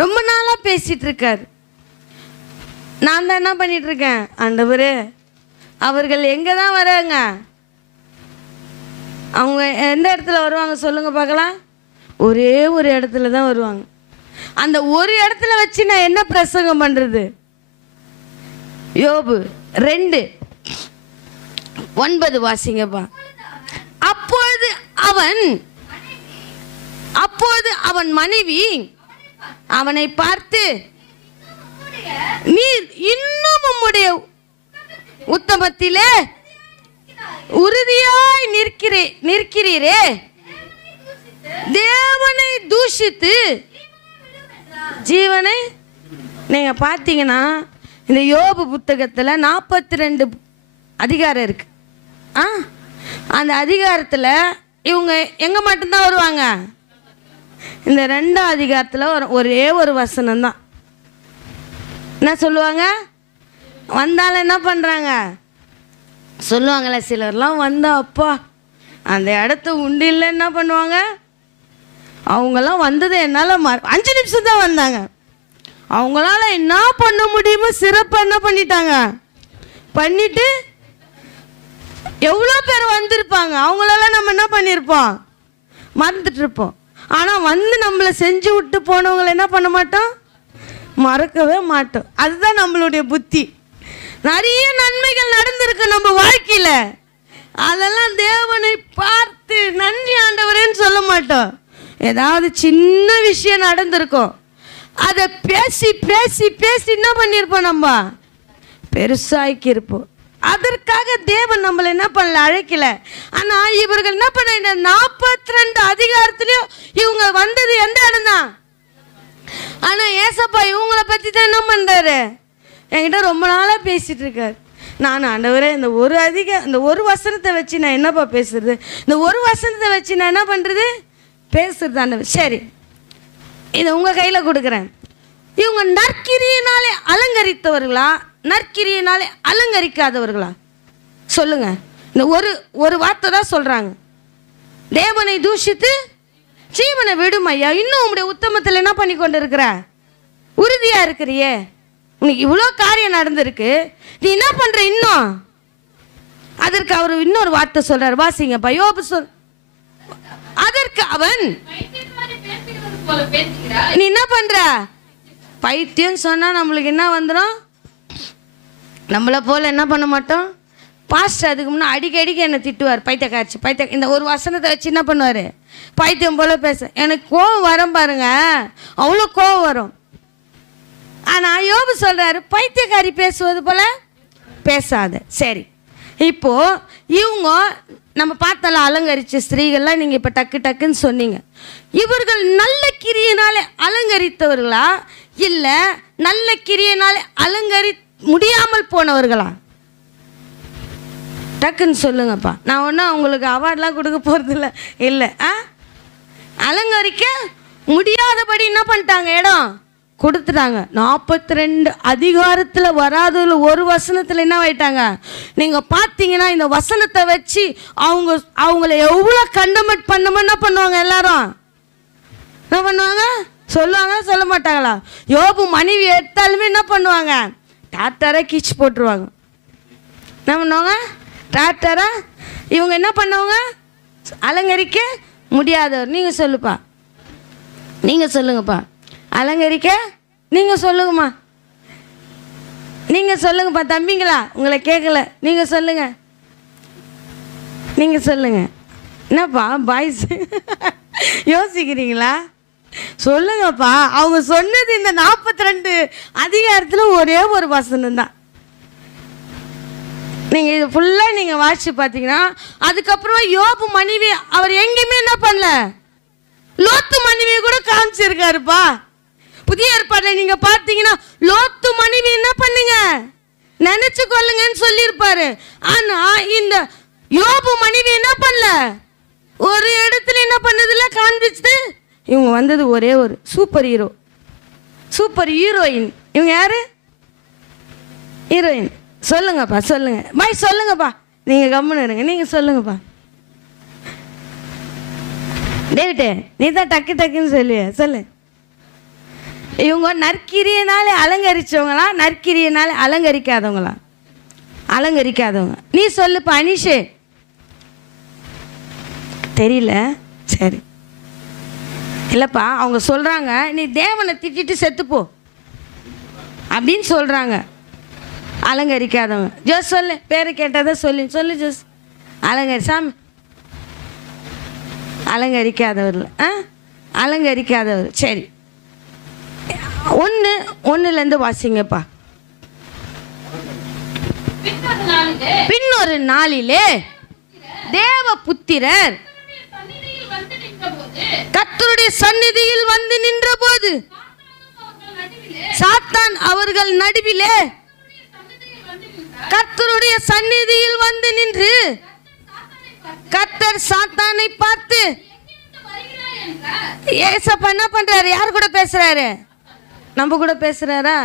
ரொம்ப நாளாக பேசிகிட்டு இருக்கார். நான் தான் என்ன பண்ணிட்டு இருக்கேன், ஆண்டவரே அவர்கள் எங்கே தான் வராங்க, அவங்க எந்த இடத்துல வருவாங்க சொல்லுங்க பார்க்கலாம். ஒரே ஒரு இடத்துல தான் வருவாங்க. அந்த ஒரு இடத்துல வச்சு நான் என்ன பிரசங்கம் பண்ணுறது? யோபு 2:9 வாசிங்கப்பா. அப்பொழுது அவன் மனைவி அவனை பார்த்து, நீர் இன்னும் உம்முடைய உத்தமத்திலே உறுதியாய் நிற்கிறீரே, தேவனை தூஷித்து ஜீவனை. நீங்க பார்த்தீங்கன்னா இந்த யோபு புத்தகத்தில் 42 அதிகாரம் இருக்கு. அந்த அதிகாரத்தில் இவங்க எங்கே மட்டும்தான் வருவாங்க, இந்த 2ஆம் அதிகாரத்தில் ஒரே ஒரு வசனம் தான். என்ன சொல்லுவாங்க, வந்தாலும் என்ன பண்ணுறாங்க சொல்லுவாங்களே, சிலர்லாம் வந்தா அப்பா அந்த இடத்த உண்டு இல்லை என்ன பண்ணுவாங்க, அவங்கெல்லாம் வந்தது என்னால் 5 நிமிஷம் தான் வந்தாங்க. அவங்களால என்ன பண்ண முடியுமோ சிறப்பாக என்ன பண்ணிட்டாங்க, பண்ணிட்டு எவ்வளோ பேர் வந்திருப்பாங்க, அவங்களெல்லாம் நம்ம என்ன பண்ணியிருப்போம், மறந்துட்டு இருப்போம். ஆனால் வந்து நம்மளை செஞ்சு விட்டு போனவங்களை என்ன பண்ண மாட்டோம், மறக்கவே மாட்டோம். அதுதான் நம்மளுடைய புத்தி. நிறைய நன்மைகள் நடந்திருக்கு நம்ம வாழ்க்கையில், அதெல்லாம் தேவனை பார்த்து நன்றி ஆண்டவரேன்னு சொல்ல மாட்டோம். ஏதாவது சின்ன விஷயம் நடந்திருக்கும், அதை பேசி பேசி பேசி என்ன பண்ணியிருப்போம், நம்ம பெருசாக்கி இருப்போம். அதற்காக தேவன் நம்மளை என்ன பண்ணல, அழைக்கல. ஆனால் இவர்கள் என்ன பண்ண, 42 அதிகாரத்திலையும் இவங்க வந்தது எந்த இடம் தான். ஆனால் ஏசப்பா இவங்கள பற்றி தான் என்ன பண்ணுறாரு, என்கிட்ட ரொம்ப நாளாக பேசிகிட்டு இருக்கார். நான் ஆண்டவரே இந்த ஒரு வசனத்தை வச்சு நான் என்னப்பா பேசுறது, இந்த ஒரு வசனத்தை வச்சு நான் என்ன பண்ணுறது பேசுறது ஆண்டவர். சரி, இதை உங்கள் கையில் கொடுக்குறேன். இவங்க நற்கிரியினாலே அலங்கரித்தவர்களா, நற்கிரியினாலே அலங்கரிக்காதவர்களா சொல்லுங்க. இந்த ஒரு வார்த்தை தான் சொல்கிறாங்க, தேவனை தூஷித்து ஜீவனை விடும் ஐயா. இன்னும் உங்களுடைய உத்தமத்தில் என்ன பண்ணி கொண்டு இருக்கிற, உறுதியாக இருக்கிறியே, உனக்கு இவ்வளோ காரியம் நடந்திருக்கு, நீ என்ன பண்ணுற இன்னும். அதற்கு அவர் இன்னொரு வார்த்தை சொல்கிறார், வாசிங்கப்பா. யோபு அதற்கு அவன், நீ என்ன பண்ற, பைத்தியம் சொன்னா நம்மளுக்கு என்ன வந்துடும், நம்மளை போல என்ன பண்ண மாட்டோம். பாஸ்டர் அதுக்கு முன்னே அடிக்கடிக்கு என்னை திட்டுவார், பைத்தியக்காரிச்சு இந்த ஒரு வசனத்தை வச்சு என்ன பண்ணுவார், பைத்தியம் போல பேச. எனக்கு கோவம் வரும் பாருங்க, அவ்வளோ கோவம் வரும். ஆனால் யோபு சொல்றாரு, பைத்தியக்காரி பேசுவது போல பேசாத. சரி, இப்போ இவங்க நம்ம பார்த்தால அலங்கரிச்ச ஸ்திரீகள்லாம் நீங்கள் இப்போ டக்குன்னு சொன்னீங்க. இவர்கள் நல்ல கிரியினாலே அலங்கரித்தவர்களா, இல்லை நல்ல கிரியினாலே அலங்கரி முடியாமல் போனவர்களா? டக்குன்னு சொல்லுங்கப்பா. நான் ஒன்றும் உங்களுக்கு அவார்ட்லாம் கொடுக்க போகிறதில்ல. இல்லை. அலங்கரிக்க முடியாதபடி என்ன பண்ணிட்டாங்க, இடம் கொடுத்துட்டாங்க. 42 அதிகாரத்தில் வராததில் ஒரு வசனத்தில் என்ன ஆயிட்டாங்க. நீங்கள் பார்த்தீங்கன்னா இந்த வசனத்தை வச்சு அவங்கள எவ்வளோ கண்டமெண்ட் பண்ணமோ என்ன பண்ணுவாங்க, எல்லாரும் என்ன பண்ணுவாங்க, சொல்லுவாங்க. சொல்ல மாட்டாங்களா? யோபு மனைவி எடுத்தாலுமே என்ன பண்ணுவாங்க, டாக்டரை கீச்சு போட்டுருவாங்க. என்ன பண்ணுவாங்க, டாக்டரா. இவங்க என்ன பண்ணுவாங்க, அலங்கரிக்க முடியாதவர். நீங்கள் சொல்லுப்பா, நீங்கள் சொல்லுங்கப்பா. அலங்கரிக்க நீங்கள் சொல்லுங்கம்மா, நீங்கள் சொல்லுங்கப்பா. தம்பிங்களா, உங்களை கேட்கல, நீங்கள் சொல்லுங்க, நீங்கள் சொல்லுங்க. என்னப்பா பாய்ஸ் யோசிக்கிறீங்களா? சொல்லுங்கப்பா. அவங்க சொன்னது இந்த 42 அதிகாரத்தில் ஒரே ஒரு வசனம் தான். நீங்கள் இது ஃபுல்லாக நீங்கள் வாசிச்சு பார்த்தீங்கன்னா, அதுக்கப்புறமா யோபு மனைவி அவர் எங்கேயுமே என்ன பண்ணல, லோத்து மனைவியை கூட காமிச்சிருக்காருப்பா. புதிய ஏற்பாட்டில் நீங்கள் பார்த்தீங்கன்னா லோத்து மனைவி என்ன பண்ணுங்க, நினைச்சு கொள்ளுங்கன்னு சொல்லியிருப்பாரு. ஆனால் இந்த யோபு மனைவி என்ன பண்ணல, ஒரு இடத்துல என்ன பண்ணதில்ல காண்பிச்சுட்டு. இவங்க வந்தது ஒரே ஒரு சூப்பர் ஹீரோ, சூப்பர் ஹீரோயின். இவங்க யாரு, ஹீரோயின். சொல்லுங்கப்பா, சொல்லுங்க பாய், சொல்லுங்கப்பா. நீங்கள் கம்முன்னு இருங்க, நீங்கள் சொல்லுங்கப்பா. டேவிட்டே, நீ தான் டக்கு டக்குன்னு சொல்லுவிய, சொல்லு. இவங்க நற்கிரியனாலே அலங்கரிச்சவங்களா, நற்கிரியனாலே அலங்கரிக்காதவங்களா? அலங்கரிக்காதவங்க. நீ சொல்லுப்பா அனிஷே. தெரியல, சரி. இல்லைப்பா, அவங்க சொல்கிறாங்க நீ தேவனை திட்டிட்டு செத்துப்போ அப்படின்னு சொல்கிறாங்க. அலங்கரிக்காதவங்க. ஜோஸ் சொல்லு, பேரை கேட்டாதான் சொல்லு, சொல்லு ஜோஸ். அலங்கரி சாமி, அலங்கரிக்காதவர். அலங்கரிக்காதவர். சரி, ஒன்றுலேருந்து வாசிங்கப்பா. பின்னொரு நாளிலே தேவ புத்திரர் கர்த்தருடைய சந்நிதியில் வந்து நின்றபோது சாத்தான் அவர்கள் நடுவிலே, கர்த்தருடைய சந்நிதியில் வந்து நின்று கர்த்தர் சாத்தானை பார்த்து, ஏசப்பா என்ன பண்றாரு, யார் கூட பேசுறாரு, நம்ம கூட பேசுறாரா,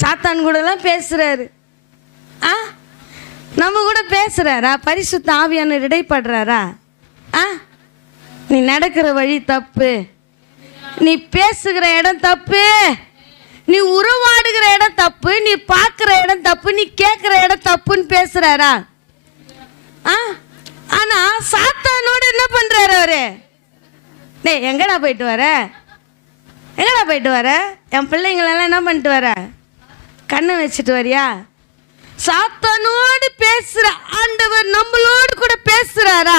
சாத்தான் கூட எல்லாம் பேசுறாரு. நம்ம கூட பேசுறாரா, பரிசுத்த ஆவியானவர் இடைப்படுறாரா? நீ நடக்கிற வழி தப்பு, நீ பேசுகிற இடம் தப்பு, நீ உருவாடுகிற இடம் தப்பு, நீ பார்க்குற இடம் தப்பு, நீ கேட்குற இடம் தப்புன்னு பேசுறாரா? ஆனா சாத்தானோட என்ன பண்றாரு அவரு? டேய், எங்கடா போயிட்டு வர, எங்கடா போயிட்டு வர, என் பிள்ளைங்களெல்லாம் என்ன பண்ணிட்டு வர, கண்ணை வச்சுட்டு வரியா? சாத்தானோடு பேசுற ஆண்டவர் நம்மளோடு கூட பேசுறாரா?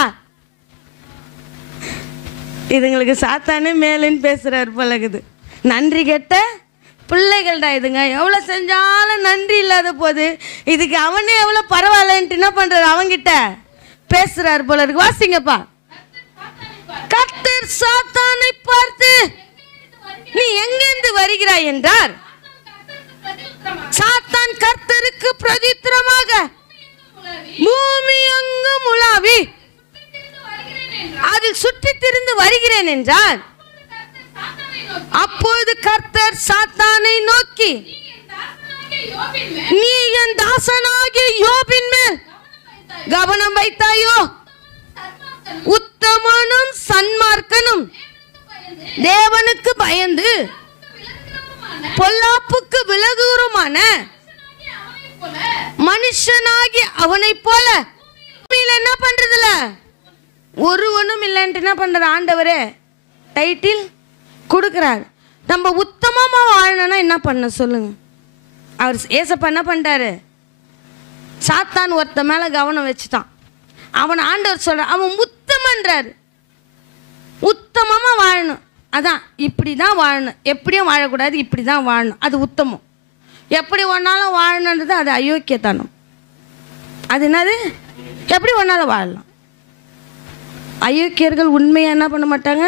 இதுங்களுக்கு சாத்தானே மேலுன்னு பேசுறாரு பழகுது. நன்றி கெட்ட பிள்ளைகள்டா இதுங்க. எவ்வளோ செஞ்சாலும் நன்றி இல்லாத போது இதுக்கு அவனே எவ்வளோ பரவாயில்லன்ட்டு என்ன பண்றாரு, அவங்கிட்ட பேசுறாரு போல இருக்கு. வாசிங்கப்பா. கர்த்தர் சாத்தானை பார்த்து நீ எங்கிருந்து வருகிறாய் என்றார். சாத்தான் கர்த்தருக்கு பிரதித்திரமாக பூமி எங்கும் உலாவி அதில் சுற்றி திரிந்து வருகிறேன் என்றார். அப்போது கர்த்தர் சாத்தானை நோக்கி, நீ என் தாசனாகிய யோபின் மேல் கவனம் வைத்தாயோ? உத்தமனும் சன்மார்க்கனும் தேவனுக்கு பயந்து பொல்லாப்புக்கு விலகுறமான மனுஷனாகி அவனை போல என்ன பண்றதுல ஒருவனும் இல்லைன்ட்டு என்ன பண்ற ஆண்டவரே டைட்டில் கொடுக்கிறார். நம்ம உத்தமமா வாழணும்னா என்ன பண்ண சொல்லுங்க. அவர் ஏசப்பா என்ன பண்ணிட்டாரு, சாத்தான் ஒருத்த மேல கவனம் வச்சுட்டான். அவன் ஆண்டவர் சொல்ற, அவன் உத்தமன்றாரு. உத்தமமா வாழணும், அதான் இப்படி தான் வாழணும், எப்படியும் வாழக்கூடாது, இப்படி தான் வாழணும், அது உத்தமம். எப்படி ஒன்றாலும் வாழணுன்றது அது அயோக்கியத்தனம். அது என்னது, எப்படி ஒன்றாலும் வாழலாம். அயோக்கியர்கள் உண்மையாக என்ன பண்ண மாட்டாங்க,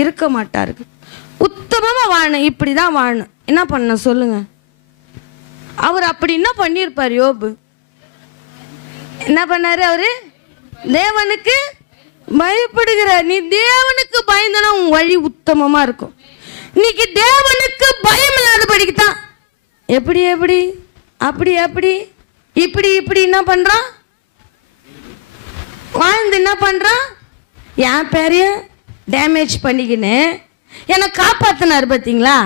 இருக்க மாட்டார்கள். உத்தமமாக வாழணும், இப்படி தான் வாழணும், என்ன பண்ண சொல்லுங்க. அவர் அப்படி என்ன பண்ணியிருப்பார் யோபு? என்ன பண்ணாரு அவரு? தேவனுக்கு பயப்படுகிறார். நீ தேவனுக்கு பயந்தனா உன் வழி உத்தமமா இருக்கும். இன்னைக்கு தேவனுக்கு பயம் இல்லாதபடிக்கு தான் எப்படி எப்படி அப்படி அப்படி இப்படி இப்படி என்ன பண்றான்? வாழ்ந்து என்ன பண்றான்? என் பேரையும் டேமேஜ் பண்ணிக்கின்னு என்னை காப்பாத்தினார். பார்த்தீங்களா?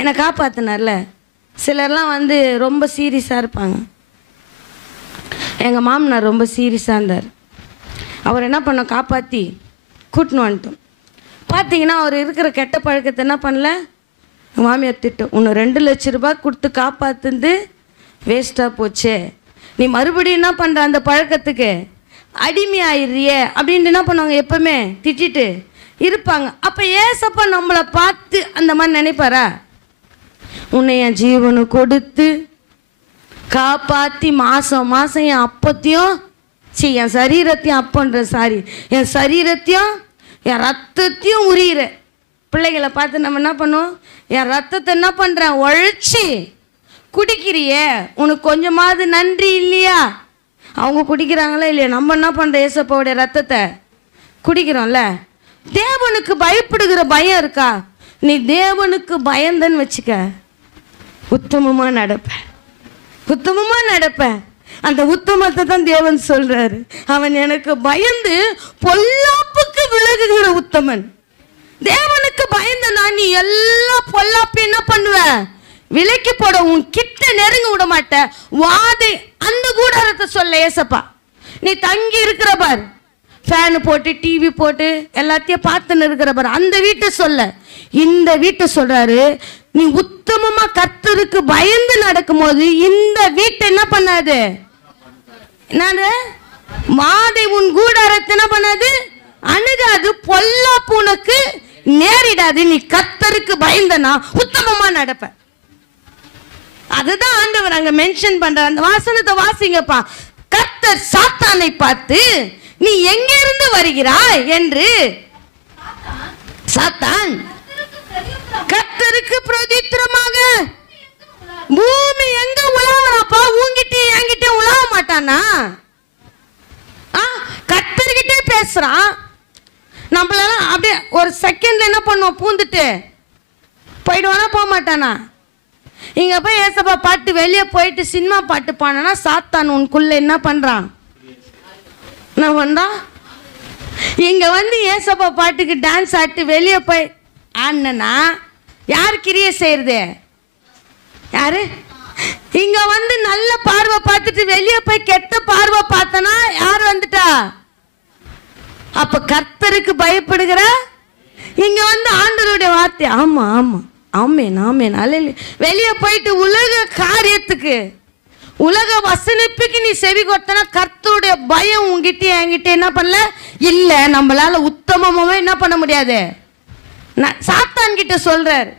என்னை காப்பாத்தினார்ல. சிலர்லாம் வந்து ரொம்ப சீரியஸாக இருப்பாங்க. எங்கள் மாமனார் ரொம்ப சீரியஸாக இருந்தார். அவர் என்ன பண்ண காப்பாற்றி கூட்டின்னு வந்துட்டோம். பார்த்தீங்கன்னா அவர் இருக்கிற கெட்ட பழக்கத்தை என்ன பண்ணல, மாமியார் திட்டம், உன்னை 2 லட்ச ரூபாய் கொடுத்து காப்பாற்றுந்து வேஸ்ட்டாக போச்சே, நீ மறுபடியும் என்ன பண்ணுற அந்த பழக்கத்துக்கு அடிமை ஆயிடுறியே அப்படின்ட்டு என்ன பண்ணுவாங்க, எப்பவுமே திட்டிட்டு இருப்பாங்க. அப்போ ஏசப்பா நம்மளை பார்த்து அந்த மாதிரி நினைப்பாரா? உன்னை என் ஜீவனை கொடுத்து காப்பாற்றி மாதம் மாதம் என் அப்பத்தையும் என் சரீரத்தையும் அப்பன்ற என் சரீரத்தையும் என் ரத்தத்தையும் உரியிற பிள்ளைகளை பார்த்து நம்ம என்ன பண்ணுவோம், என் ரத்தத்தை என்ன பண்ணுறேன் உழைச்சி குடிக்கிறியே, உனக்கு கொஞ்சமாவது நன்றி இல்லையா? அவங்க குடிக்கிறாங்களா இல்லையா? நம்ம என்ன பண்ணுறோம், ஏசப்பாவுடைய ரத்தத்தை குடிக்கிறோம்ல. தேவனுக்கு பயப்படுகிற பயம் இருக்கா? நீ தேவனுக்கு பயந்தன்னு வச்சுக்க, உத்தமமாக நடப்ப. அந்த உத்தமத்தை தான் தேவன் சொல்றாரு. அவன் எனக்கு பயந்து பொல்லாப்புக்கு விலகுகிற உத்தமன். தேவனுக்கு பயந்தனா நீ எல்லாம் பொல்லாப்பு என்ன பண்ணுவ, விலைக்கு போட, உன் கிட்ட நெருங்க விட மாட்ட. வாதை அந்த கூடாரத்தை சொல்ல ஏசப்பா, நீ தங்கி இருக்கிற பார், ஃபேனு போட்டு டிவி போட்டு எல்லாத்தையும் பார்த்துன்னு இருக்கிற பார், அந்த வீட்டை சொல்ல. இந்த வீட்டை சொல்றாரு, நீ உத்தமமா கர்த்தருக்கு பயந்து நடக்கும் போது இந்த வீட்டை என்ன பண்ணாது, என்னது வாதை உன் கூடாரத்தை என்ன பண்ணாது, அணுகாது, பொல்லாப்பு உனக்கு நேரிடாது. நீ கர்த்தருக்கு பயந்தனா உத்தமமா நடப்ப. அதுதான் ஆண்டவர் அங்க மென்ஷன் பண்ற. அந்த வாசனத்தை வாசிங்கப்பா. கர்த்தர் சாத்தானை பார்த்து நீ எங்கிருந்து வருகிறாய் என்று, சாத்தான் கர்த்தருக்கு பிரதித்திரமாக, பூமி எங்க உலகப்பா, உங்கிட்ட என்கிட்ட உலக மாட்டானா? கர்த்தர்கிட்டே பேசுறான். நம்மளெல்லாம் அப்படியே ஒரு செகண்ட்ல என்ன பண்ணுவோம், பூந்துட்டு போயிடுவானா, போக மாட்டானா? இங்க போய் ஏசப்பா பாட்டு வெளியே போயிட்டு சினிமா பாட்டு பாடினா சாத்தான் உனக்குள்ள என்ன பண்றான், என்ன பண்றான்? இங்க வந்து ஏசப்பா பாட்டுக்கு டான்ஸ் ஆட்டு வெளியே போய் ஆடினா யார் கிரியை செய்யறது, யாரு? இங்க வந்து நல்ல பார்வை பார்த்துட்டு வெளியே போய் கெட்ட பார்வை பார்த்தனா யார் வந்துட்டா? அப்ப கர்த்தருக்கு பயப்படுகிற, இங்க வந்து ஆண்டவருடைய வார்த்தை, ஆமா ஆமா ஆமேன் ஆமேன் அல்லேலூயா, வெளியே போயிட்டு உலக காரியத்துக்கு உலக வசனிப்புக்கு நீ செவி கொடுத்தனா கர்த்தருடைய பயம் உங்ககிட்ட என்கிட்ட என்ன பண்ணல இல்ல. நம்மளால உத்தமமாவே என்ன பண்ண முடியாது. சாத்தான் கிட்ட சொல்றார்,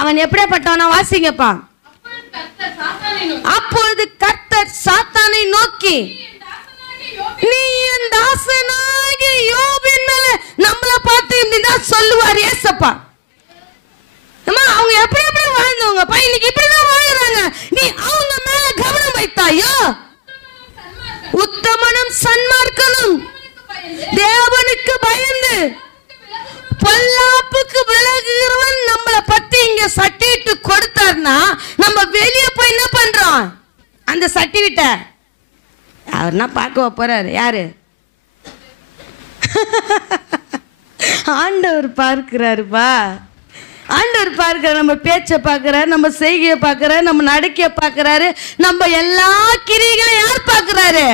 அவன் எப்படிப்பட்டவனா வாசிங்கப்பா. அப்பொழுது கர்த்தர் சாத்தானை நோக்கி, நீ என் தாசனாகிய யோபின் மேல, நம்மள பார்த்து இப்படிதான் சொல்லுவார் ஏசப்பா. அவங்க எப்படி எப்படி வாழ்ந்தவங்க, இன்னைக்கு இப்படிதான் வாழ்றாங்க. நீ அவங்க மேல கவனம் வைத்தாயோ, உத்தமனும் சன்மார்க்கனும் தேவனுக்கு பயந்து பொல்லாப்புக்கு விலகுகிறவன் நம்மளை பத்தி இங்க சர்டிபிகேட் கொடுத்தார்னா நம்ம வெளியே போய் என்ன பண்றோம், அந்த சர்டிபிகேட்டை அவர்னா பார்க்க போறாரு. யாரு? ஆண்டவர் பார்க்கிறாருப்பா. ஆண்டவர் பார்க்கிறார். நம்ம பேச்சை பார்க்கிறாரு, நம்ம செய்கையை பார்க்கிறாரு, நம்ம நடக்கைய பார்க்கிறாரு, நம்ம எல்லா கிரியைகளையும் யார் பார்க்கிறாரு?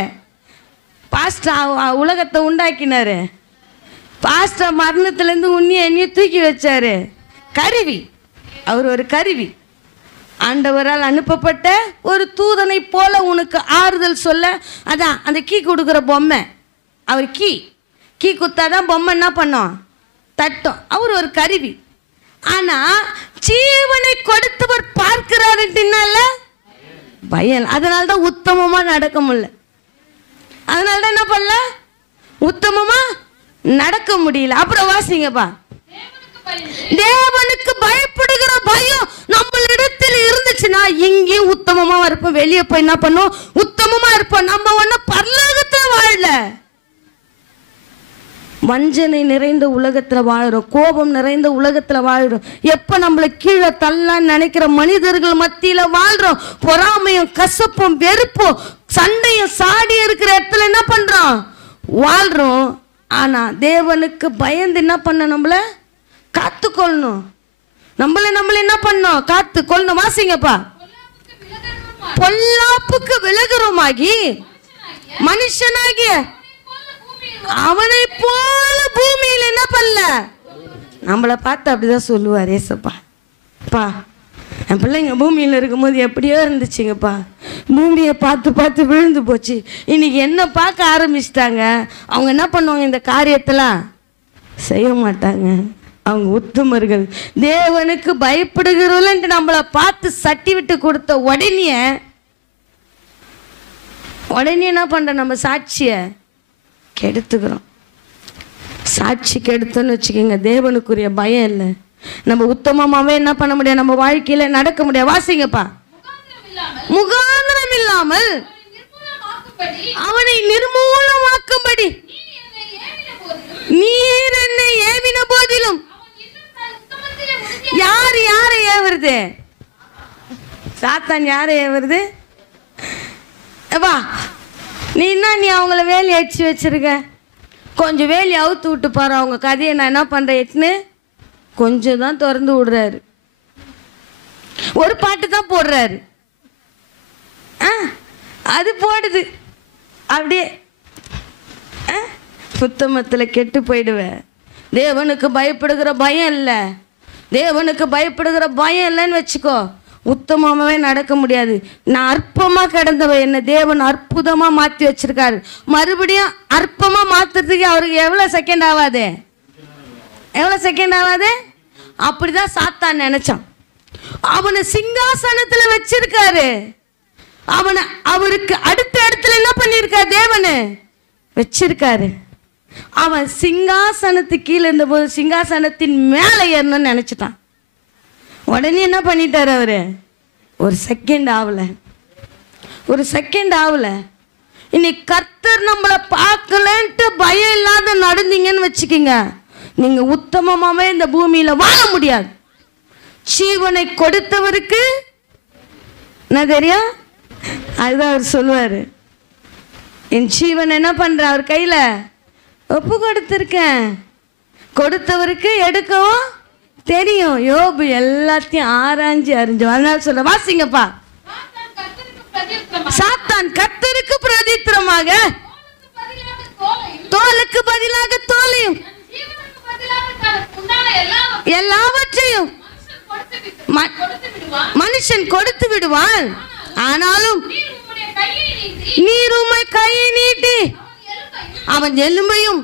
பாஸ்டர் உலகத்தை உண்டாக்கினாரு. பாஸ்டர் மரணத்திலேருந்து உன்னிய எண்ணிய தூக்கி வச்சாரு. கருவி, அவர் ஒரு கருவி. ஆண்டவரால் அனுப்பப்பட்ட ஒரு தூதனை போல உனக்கு ஆறுதல் சொல்ல. அதான் அந்த கீ கொடுக்குற பொம்மை, அவர் கீ குத்தாதான் பொம்மை என்ன பண்ணோம், தட்டும். அவர் ஒரு கருவி. ஆனா ஜீவனை கொடுத்தவர் பார்க்கிறாருன்னால பயம். அதனால்தான் உத்தமமா நடக்க முடியல. அதனால்தான் என்ன பண்ணல, உத்தமமா நடக்க முடியல. அப்புறம் வாசிங்கப்பா. தேவனுக்கு பயப்படுகிற பயம் நம்மளிடத்தில் இருந்துச்சுன்னா இங்கேயும் உத்தமமா இருப்போம், வெளியே போய் என்ன பண்ணுவோம், உத்தமமா இருப்போம். நம்ம ஒன்றும் பரலோகத்துல வாழல, வஞ்சனை நிறைந்த உலகத்துல வாழுறோம், கோபம் நிறைந்த உலகத்துல வாழுறோம். எப்ப நம்மளை கீழே தள்ளலான்னு நினைக்கிற மனிதர்கள் மத்தியில வாழ்றோம். பொறாமையும் கசப்பும் வெறுப்பும் சண்டையும் சாடி இருக்கிற இடத்துல என்ன பண்றோம், வாழ்றோம். ஆனா தேவனுக்கு பயந்து என்ன பண்ண, நம்மள காத்துக்கொள்ளணும். நம்மள என்ன பண்ணோம், காத்துக்கொள்ளணும். வாசிங்கப்பா. பொல்லாப்புக்கு விலகுறோமாகி மனுஷனாகிய அவனை போல பூமியில் என்ன பண்ணல. நம்மளை பார்த்து அப்படிதான் சொல்லுவார் ஏசப்பா. பா, என் பிள்ளைங்க பூமியில் இருக்கும்போது எப்படியோ இருந்துச்சுங்கப்பா, பூமியை பார்த்து பார்த்து விழுந்து போச்சு. இன்னைக்கு என்ன பார்க்க ஆரம்பிச்சிட்டாங்க. அவங்க என்ன பண்ணுவாங்க, இந்த காரியத்தெல்லாம் செய்ய மாட்டாங்க. அவங்க உத்தமர்கள், தேவனுக்கு பயப்படுகிறவன்ட்டு நம்மளை பார்த்து சட்டி விட்டு கொடுத்த உடனே என்ன பண்ற, நம்ம சாட்சியை கெடுத்துக்கிறோம். சாட்சி கெடுத்தோன்னு வச்சுக்கோங்க, தேவனுக்குரிய பயம் இல்லை. நம்ம உத்தமமாவே என்ன பண்ண முடியாது, நம்ம வாழ்க்கையில நடக்க முடியாது. வாசிங்கப்பா. முகாந்திரம் இல்லாமல் அவனை நிர்மூலமாக்கும்படி நீர் என்னை ஏவின போதிலும். யாரை ஏவுறது, சாத்தான் யாரை ஏவுறது. வா, நீ அவங்கள வேலி அடிச்சு வச்சிருக்க, கொஞ்சம் வேலி அவுத்து விட்டு பாரு, அவங்க கதையை நான் என்ன பண்றேன் எட்டுன்னு கொஞ்சம் தான் திறந்து விடுறாரு. ஒரு பாட்டு தான் போடுறாரு, அது போடுது அப்படியே. புத்தமத்தில் கெட்டு போயிடுவேன். தேவனுக்கு பயப்படுகிற பயம் இல்லை, தேவனுக்கு பயப்படுகிற பயம் இல்லைன்னு வச்சுக்கோ, உத்தமமாகவே நடக்க முடியாது. நான் அற்பமாக கிடந்தவ என்ன தேவன் அற்புதமாக மாற்றி வச்சிருக்காரு. மறுபடியும் அற்பமாக மாற்றுறதுக்கு அவருக்கு எவ்வளோ செகண்ட் ஆகாது, எவ்வளோ செகண்ட் ஆகாது. அப்படிதான் சாத்தான் நினைச்சான். அவனை சிங்காசனத்தில் வச்சிருக்காரு. அவருக்கு அடுத்த இடத்துல என்ன பண்ணிருக்காரு, தேவனு வச்சிருக்காரு. அவன் சிங்காசனத்துக்கு கீழே இருந்தபோது சிங்காசனத்தின் மேலே ஏறணும்னு நினைச்சிட்டான். உடனே என்ன பண்ணிட்டாரு அவரு, ஒரு செகண்ட் ஆகல. இன்னைக்கு கர்த்தர் நம்மளை பார்க்கலன்ட்டு பயம் இல்லாத நடந்தீங்கன்னு வச்சுக்கோங்க, நீங்க உத்தமமாவே இந்த பூமியில வாழ முடியாது. ஜீவனை கொடுத்தவருக்கு என்ன தெரியும், அதுதான் அவர் சொல்லுவாரு. என் ஜீவன் என்ன பண்ற, அவர் கையில ஒப்பு கொடுத்திருக்கேன். கொடுத்தவருக்கு எடுக்கவும் தெரியும். யோபு எல்லாத்தையும் ஆராய்ஞ்சு அறிஞ்சு. அதனால சொல்ல, வாசிங்கப்பா. சாத்தான் கர்த்தருக்கு பிரதித்திரமாக தோலுக்கு பதிலாக தோலையும் எல்லாவற்றையும் மனுஷன் கொடுத்து விடுவான். ஆனாலும் நீர் உம்மை கையை நீட்டி அவன் எலும்பையும்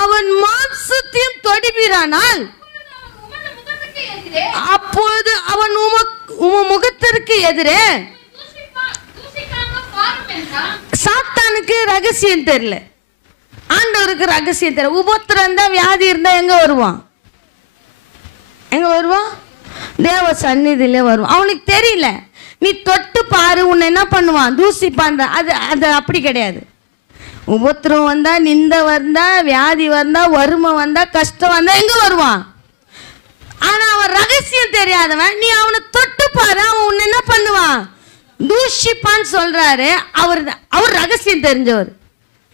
அவன் மாம்சத்தையும் தொடுவீரானால் அப்பொழுது அவன் முகத்திற்கு எதிரே. சாத்தானுக்கு ரகசியம் தெரியல, ஆண்டவருக்கு ரகசியம் தெரியல. உபத்திரம் இருந்தா வியாதி இருந்தா எங்க வருவான், தேவ சந்நிதியில வருவான். அவனுக்கு தெரியல, நீ தொட்டு பாரு, உன்னை என்ன பண்ணுவான், தூசி பண்ற. அது அப்படி கிடையாது. உபத்திரம் வந்தா, நிந்த வந்தா, வியாதி வந்தா, வறுமை வந்தா, கஷ்டம் வந்தா எங்க வருவான். ஆனா அவன் ரகசியம் தெரியாதவன். நீ அவனை தொட்டு பாரு, அவன் உன்னை என்ன பண்ணுவான், தூஷிப்பான்னு சொல்றாரு. அவர் ரகசியம் தெரிஞ்சவர்.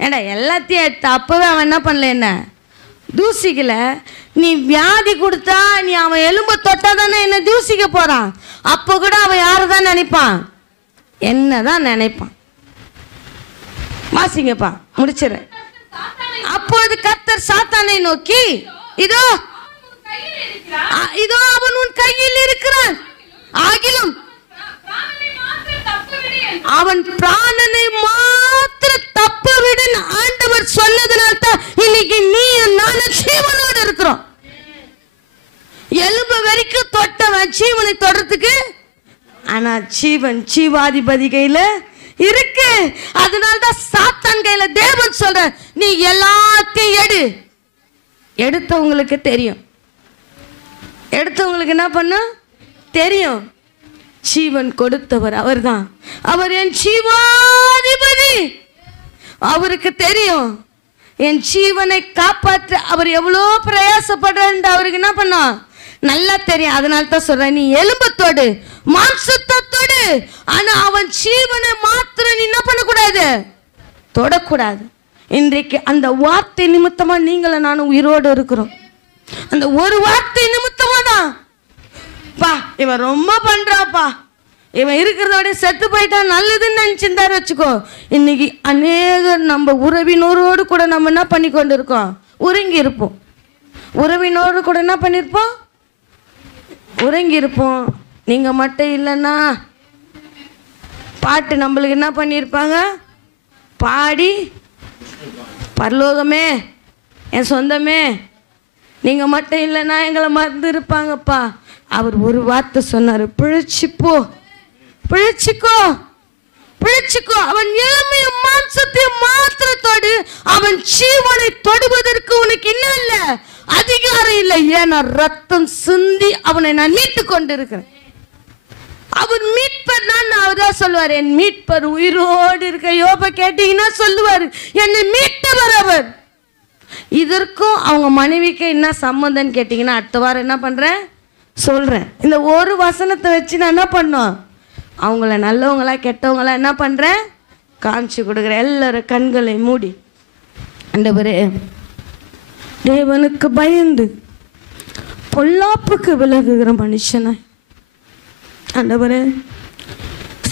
ஏண்டா எல்லாத்தையும் எடுத்து அப்பவே அவன் என்ன பண்ணல, என்ன தூசிக்கல. நீ வியாதி கொடுத்தா, நீ அவன் எலும்ப தொட்டா தானே என்ன தூசிக்க போறான். அப்போ கூட அவன் யாரதான் நினைப்பான், என்னதான் நினைப்பான். வாசிங்கப்பா, முடிச்சிடறேன். அப்பொழுது கர்த்தர் சாத்தானை நோக்கி, இதோ அவன் உன் கையில் இருக்கிறான், ஆகிலும் அவன் பிராணனை மாத்திர தப்ப விடு ஆண்டவர் சொன்னதுனால தான் இன்னைக்கு நீயும் நானும் ஜீவனோடு இருக்கிறோம். எலும்பு வரைக்கும் தொட்டவன் ஜீவனை தொடறதுக்கு, ஆனா ஜீவாதிபதி கையில இருக்கு. அதனால்தான் சாத்தான் கையில தேவன் சொல்ற, நீ எல்லாத்தையும் எடுத்தவங்களுக்கு தெரியும். எடுத்தவங்களுக்கு என்ன பண்ண தெரியும். ஜீவன் கொடுத்தவர் அவர்தான். அவர் என் ஜீவாதிபதி. அவருக்கு தெரியும் என் ஜீவனை காப்பாற்ற அவர் எவ்வளோ பிரயாசப்படுற அவருக்கு என்ன பண்ணா நல்லா தெரியும். அதனால தான் சொல்றேன், நீ எலும்பத்தோடு மாம்சத்தோடு, ஆனா அவன் ஜீவனை மாத்திரம் நீ என்ன பண்ணக்கூடாது, தொடக்கூடாது. இன்றைக்கு அந்த வார்த்தை நிமித்தமா நீங்களும் நானும் உயிரோடு இருக்கிறோம். அந்த ஒரு வார்த்தை நிமித்தமா தான் பா இவன் ரொம்ப பண்றாப்பா, இவன் இருக்கிறதோட செத்து போயிட்டான் நல்லதுன்னு நினைச்சிருந்தாரு வச்சுக்கோ. இன்னைக்கு அநேகர் நம்ம உறவினரோடு கூட நம்ம என்ன பண்ணி கொண்டு இருக்கோம், உறங்கி இருப்போம். உறவினரோடு கூட என்ன பண்ணியிருப்போம், உறங்கி இருப்போம். நீங்க மட்டும் இல்லைன்னா பாட்டு நம்மளுக்கு என்ன பண்ணியிருப்பாங்க, பாடி பரலோகமே என் சொந்தமே நீங்கள் மட்டும் இல்லைன்னா எங்களை மறந்து இருப்பாங்கப்பா. அவர் ஒரு வார்த்தை சொன்னார், பிழைச்சிப்போ, பிழைச்சிக்கோ, பிழைச்சிக்கோ. அவன் எலும்பையும் மாம்சத்தையும் மாத்திரத்தோடு அவன் ஜீவனை தொடுவதற்கு உனக்கு என்ன இல்லை, அதிகாரம் இல்லை. ஏன்னா ரத்தம் சிந்தி அவனை நான் மீட்டு கொண்டு இருக்கிறேன். அவர் மீட்பர் தான். அவர்தான் சொல்லுவார், என் மீட்பர் உயிரோடு இருக்க. யோப கேட்டீங்கன்னா சொல்லுவார், என்னை மீட்டவர் அவர். இதற்கும் அவங்க மனைவிக்கு என்ன சம்மந்தம்னு கேட்டிங்கன்னா அடுத்த வாரம் என்ன பண்ணுறேன் சொல்கிறேன். இந்த ஒரு வசனத்தை வச்சு நான் என்ன பண்ணோம், அவங்கள நல்லவங்களா கெட்டவங்களா என்ன பண்ணுறேன் காமிச்சு கொடுக்குறேன். எல்லாரும் கண்களை மூடி ஆண்டவரே, தேவனுக்கு பயந்து பொல்லாப்புக்கு விலகுகிற மனுஷனை ஆண்டவரே,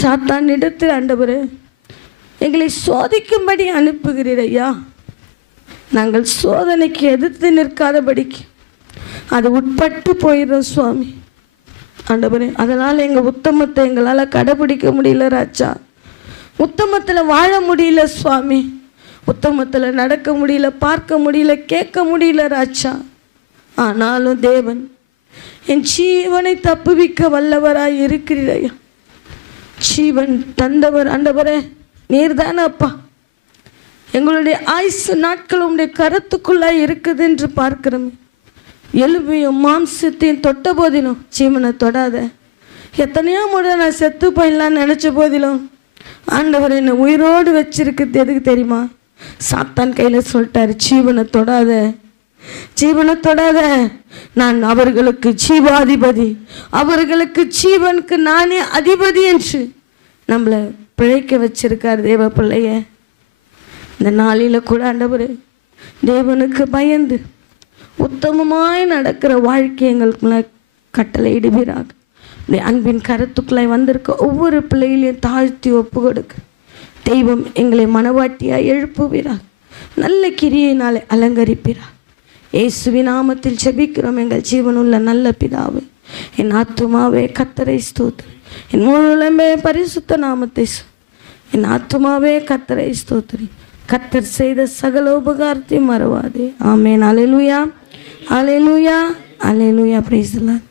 சாத்தான் எடுத்து ஆண்டவரே எங்களை சோதிக்கும்படி அனுப்புகிறீர் ஐயா. நாங்கள் சோதனைக்கு எதிர்த்து நிற்காதபடிக்கு அது உட்பட்டு போயிடும் சுவாமி ஆண்டவரே. அதனால் எங்கள் உத்தமத்தை எங்களால் கடைபிடிக்க முடியல ராஜா. உத்தமத்தில் வாழ முடியல சுவாமி. உத்தமத்தில் நடக்க முடியல, பார்க்க முடியல, கேட்க முடியல ராஜா. ஆனாலும் தேவன் என் ஜீவனை தப்புவிக்க வல்லவராய் இருக்கிறீரையா. ஜீவன் தந்தவர் ஆண்டவரே நீர்தானே அப்பா. எங்களுடைய ஆயுசு நாட்கள் உங்களுடைய கருத்துக்குள்ளாய் இருக்குது என்று பார்க்கிறோம். எலும்பையும் மாம்சத்தையும் தொட்ட போதிலும் ஜீவனை தொடாத. எத்தனையோ முறை நான் செத்து போயிடலான்னு நினச்ச போதிலும் ஆண்டவர் என்னை உயிரோடு வச்சிருக்கிறது எதுக்கு தெரியுமா? சாத்தான் கையில் சொல்லிட்டாரு, ஜீவனை தொடாத, ஜீவனை தொடாத. நான் அவர்களுக்கு ஜீவாதிபதி, அவர்களுக்கு ஜீவனுக்கு நானே அதிபதி என்று நம்மளை பிழைக்க வச்சிருக்கார் தேவ பிள்ளைய. இந்த நாளில் கூட ஆண்டவர் தேவனுக்கு பயந்து உத்தமமாய் நடக்கிற வாழ்க்கை எங்களுக்குள்ள கட்டளை இடுவீராக. அன்பின் கருத்துக்குள்ளாய் வந்திருக்க ஒவ்வொரு பிள்ளைகளையும் தாழ்த்தி ஒப்பு கொடுக்க தெய்வம் எங்களை மனவாட்டியாய் எழுப்புவீராக. நல்ல கிரியினாலே அலங்கரிப்பீராக. இயேசுவின் நாமத்தில் ஜெபிக்கிறோம் எங்கள் ஜீவனுள்ள நல்ல பிதாவே. என் ஆத்துமாவே கர்த்தரை ஸ்தோத்திரி, என் முழுமே பரிசுத்த நாமத்தை என் ஆத்துமாவே கர்த்தரை ஸ்தோத்திரி. கர்த்தர் செய்த சகல உபகாரத்தையும் மறவாதே. ஆமென். அல்லேலூயா, அல்லேலூயா, அல்லேலூயா. Praise the Lord.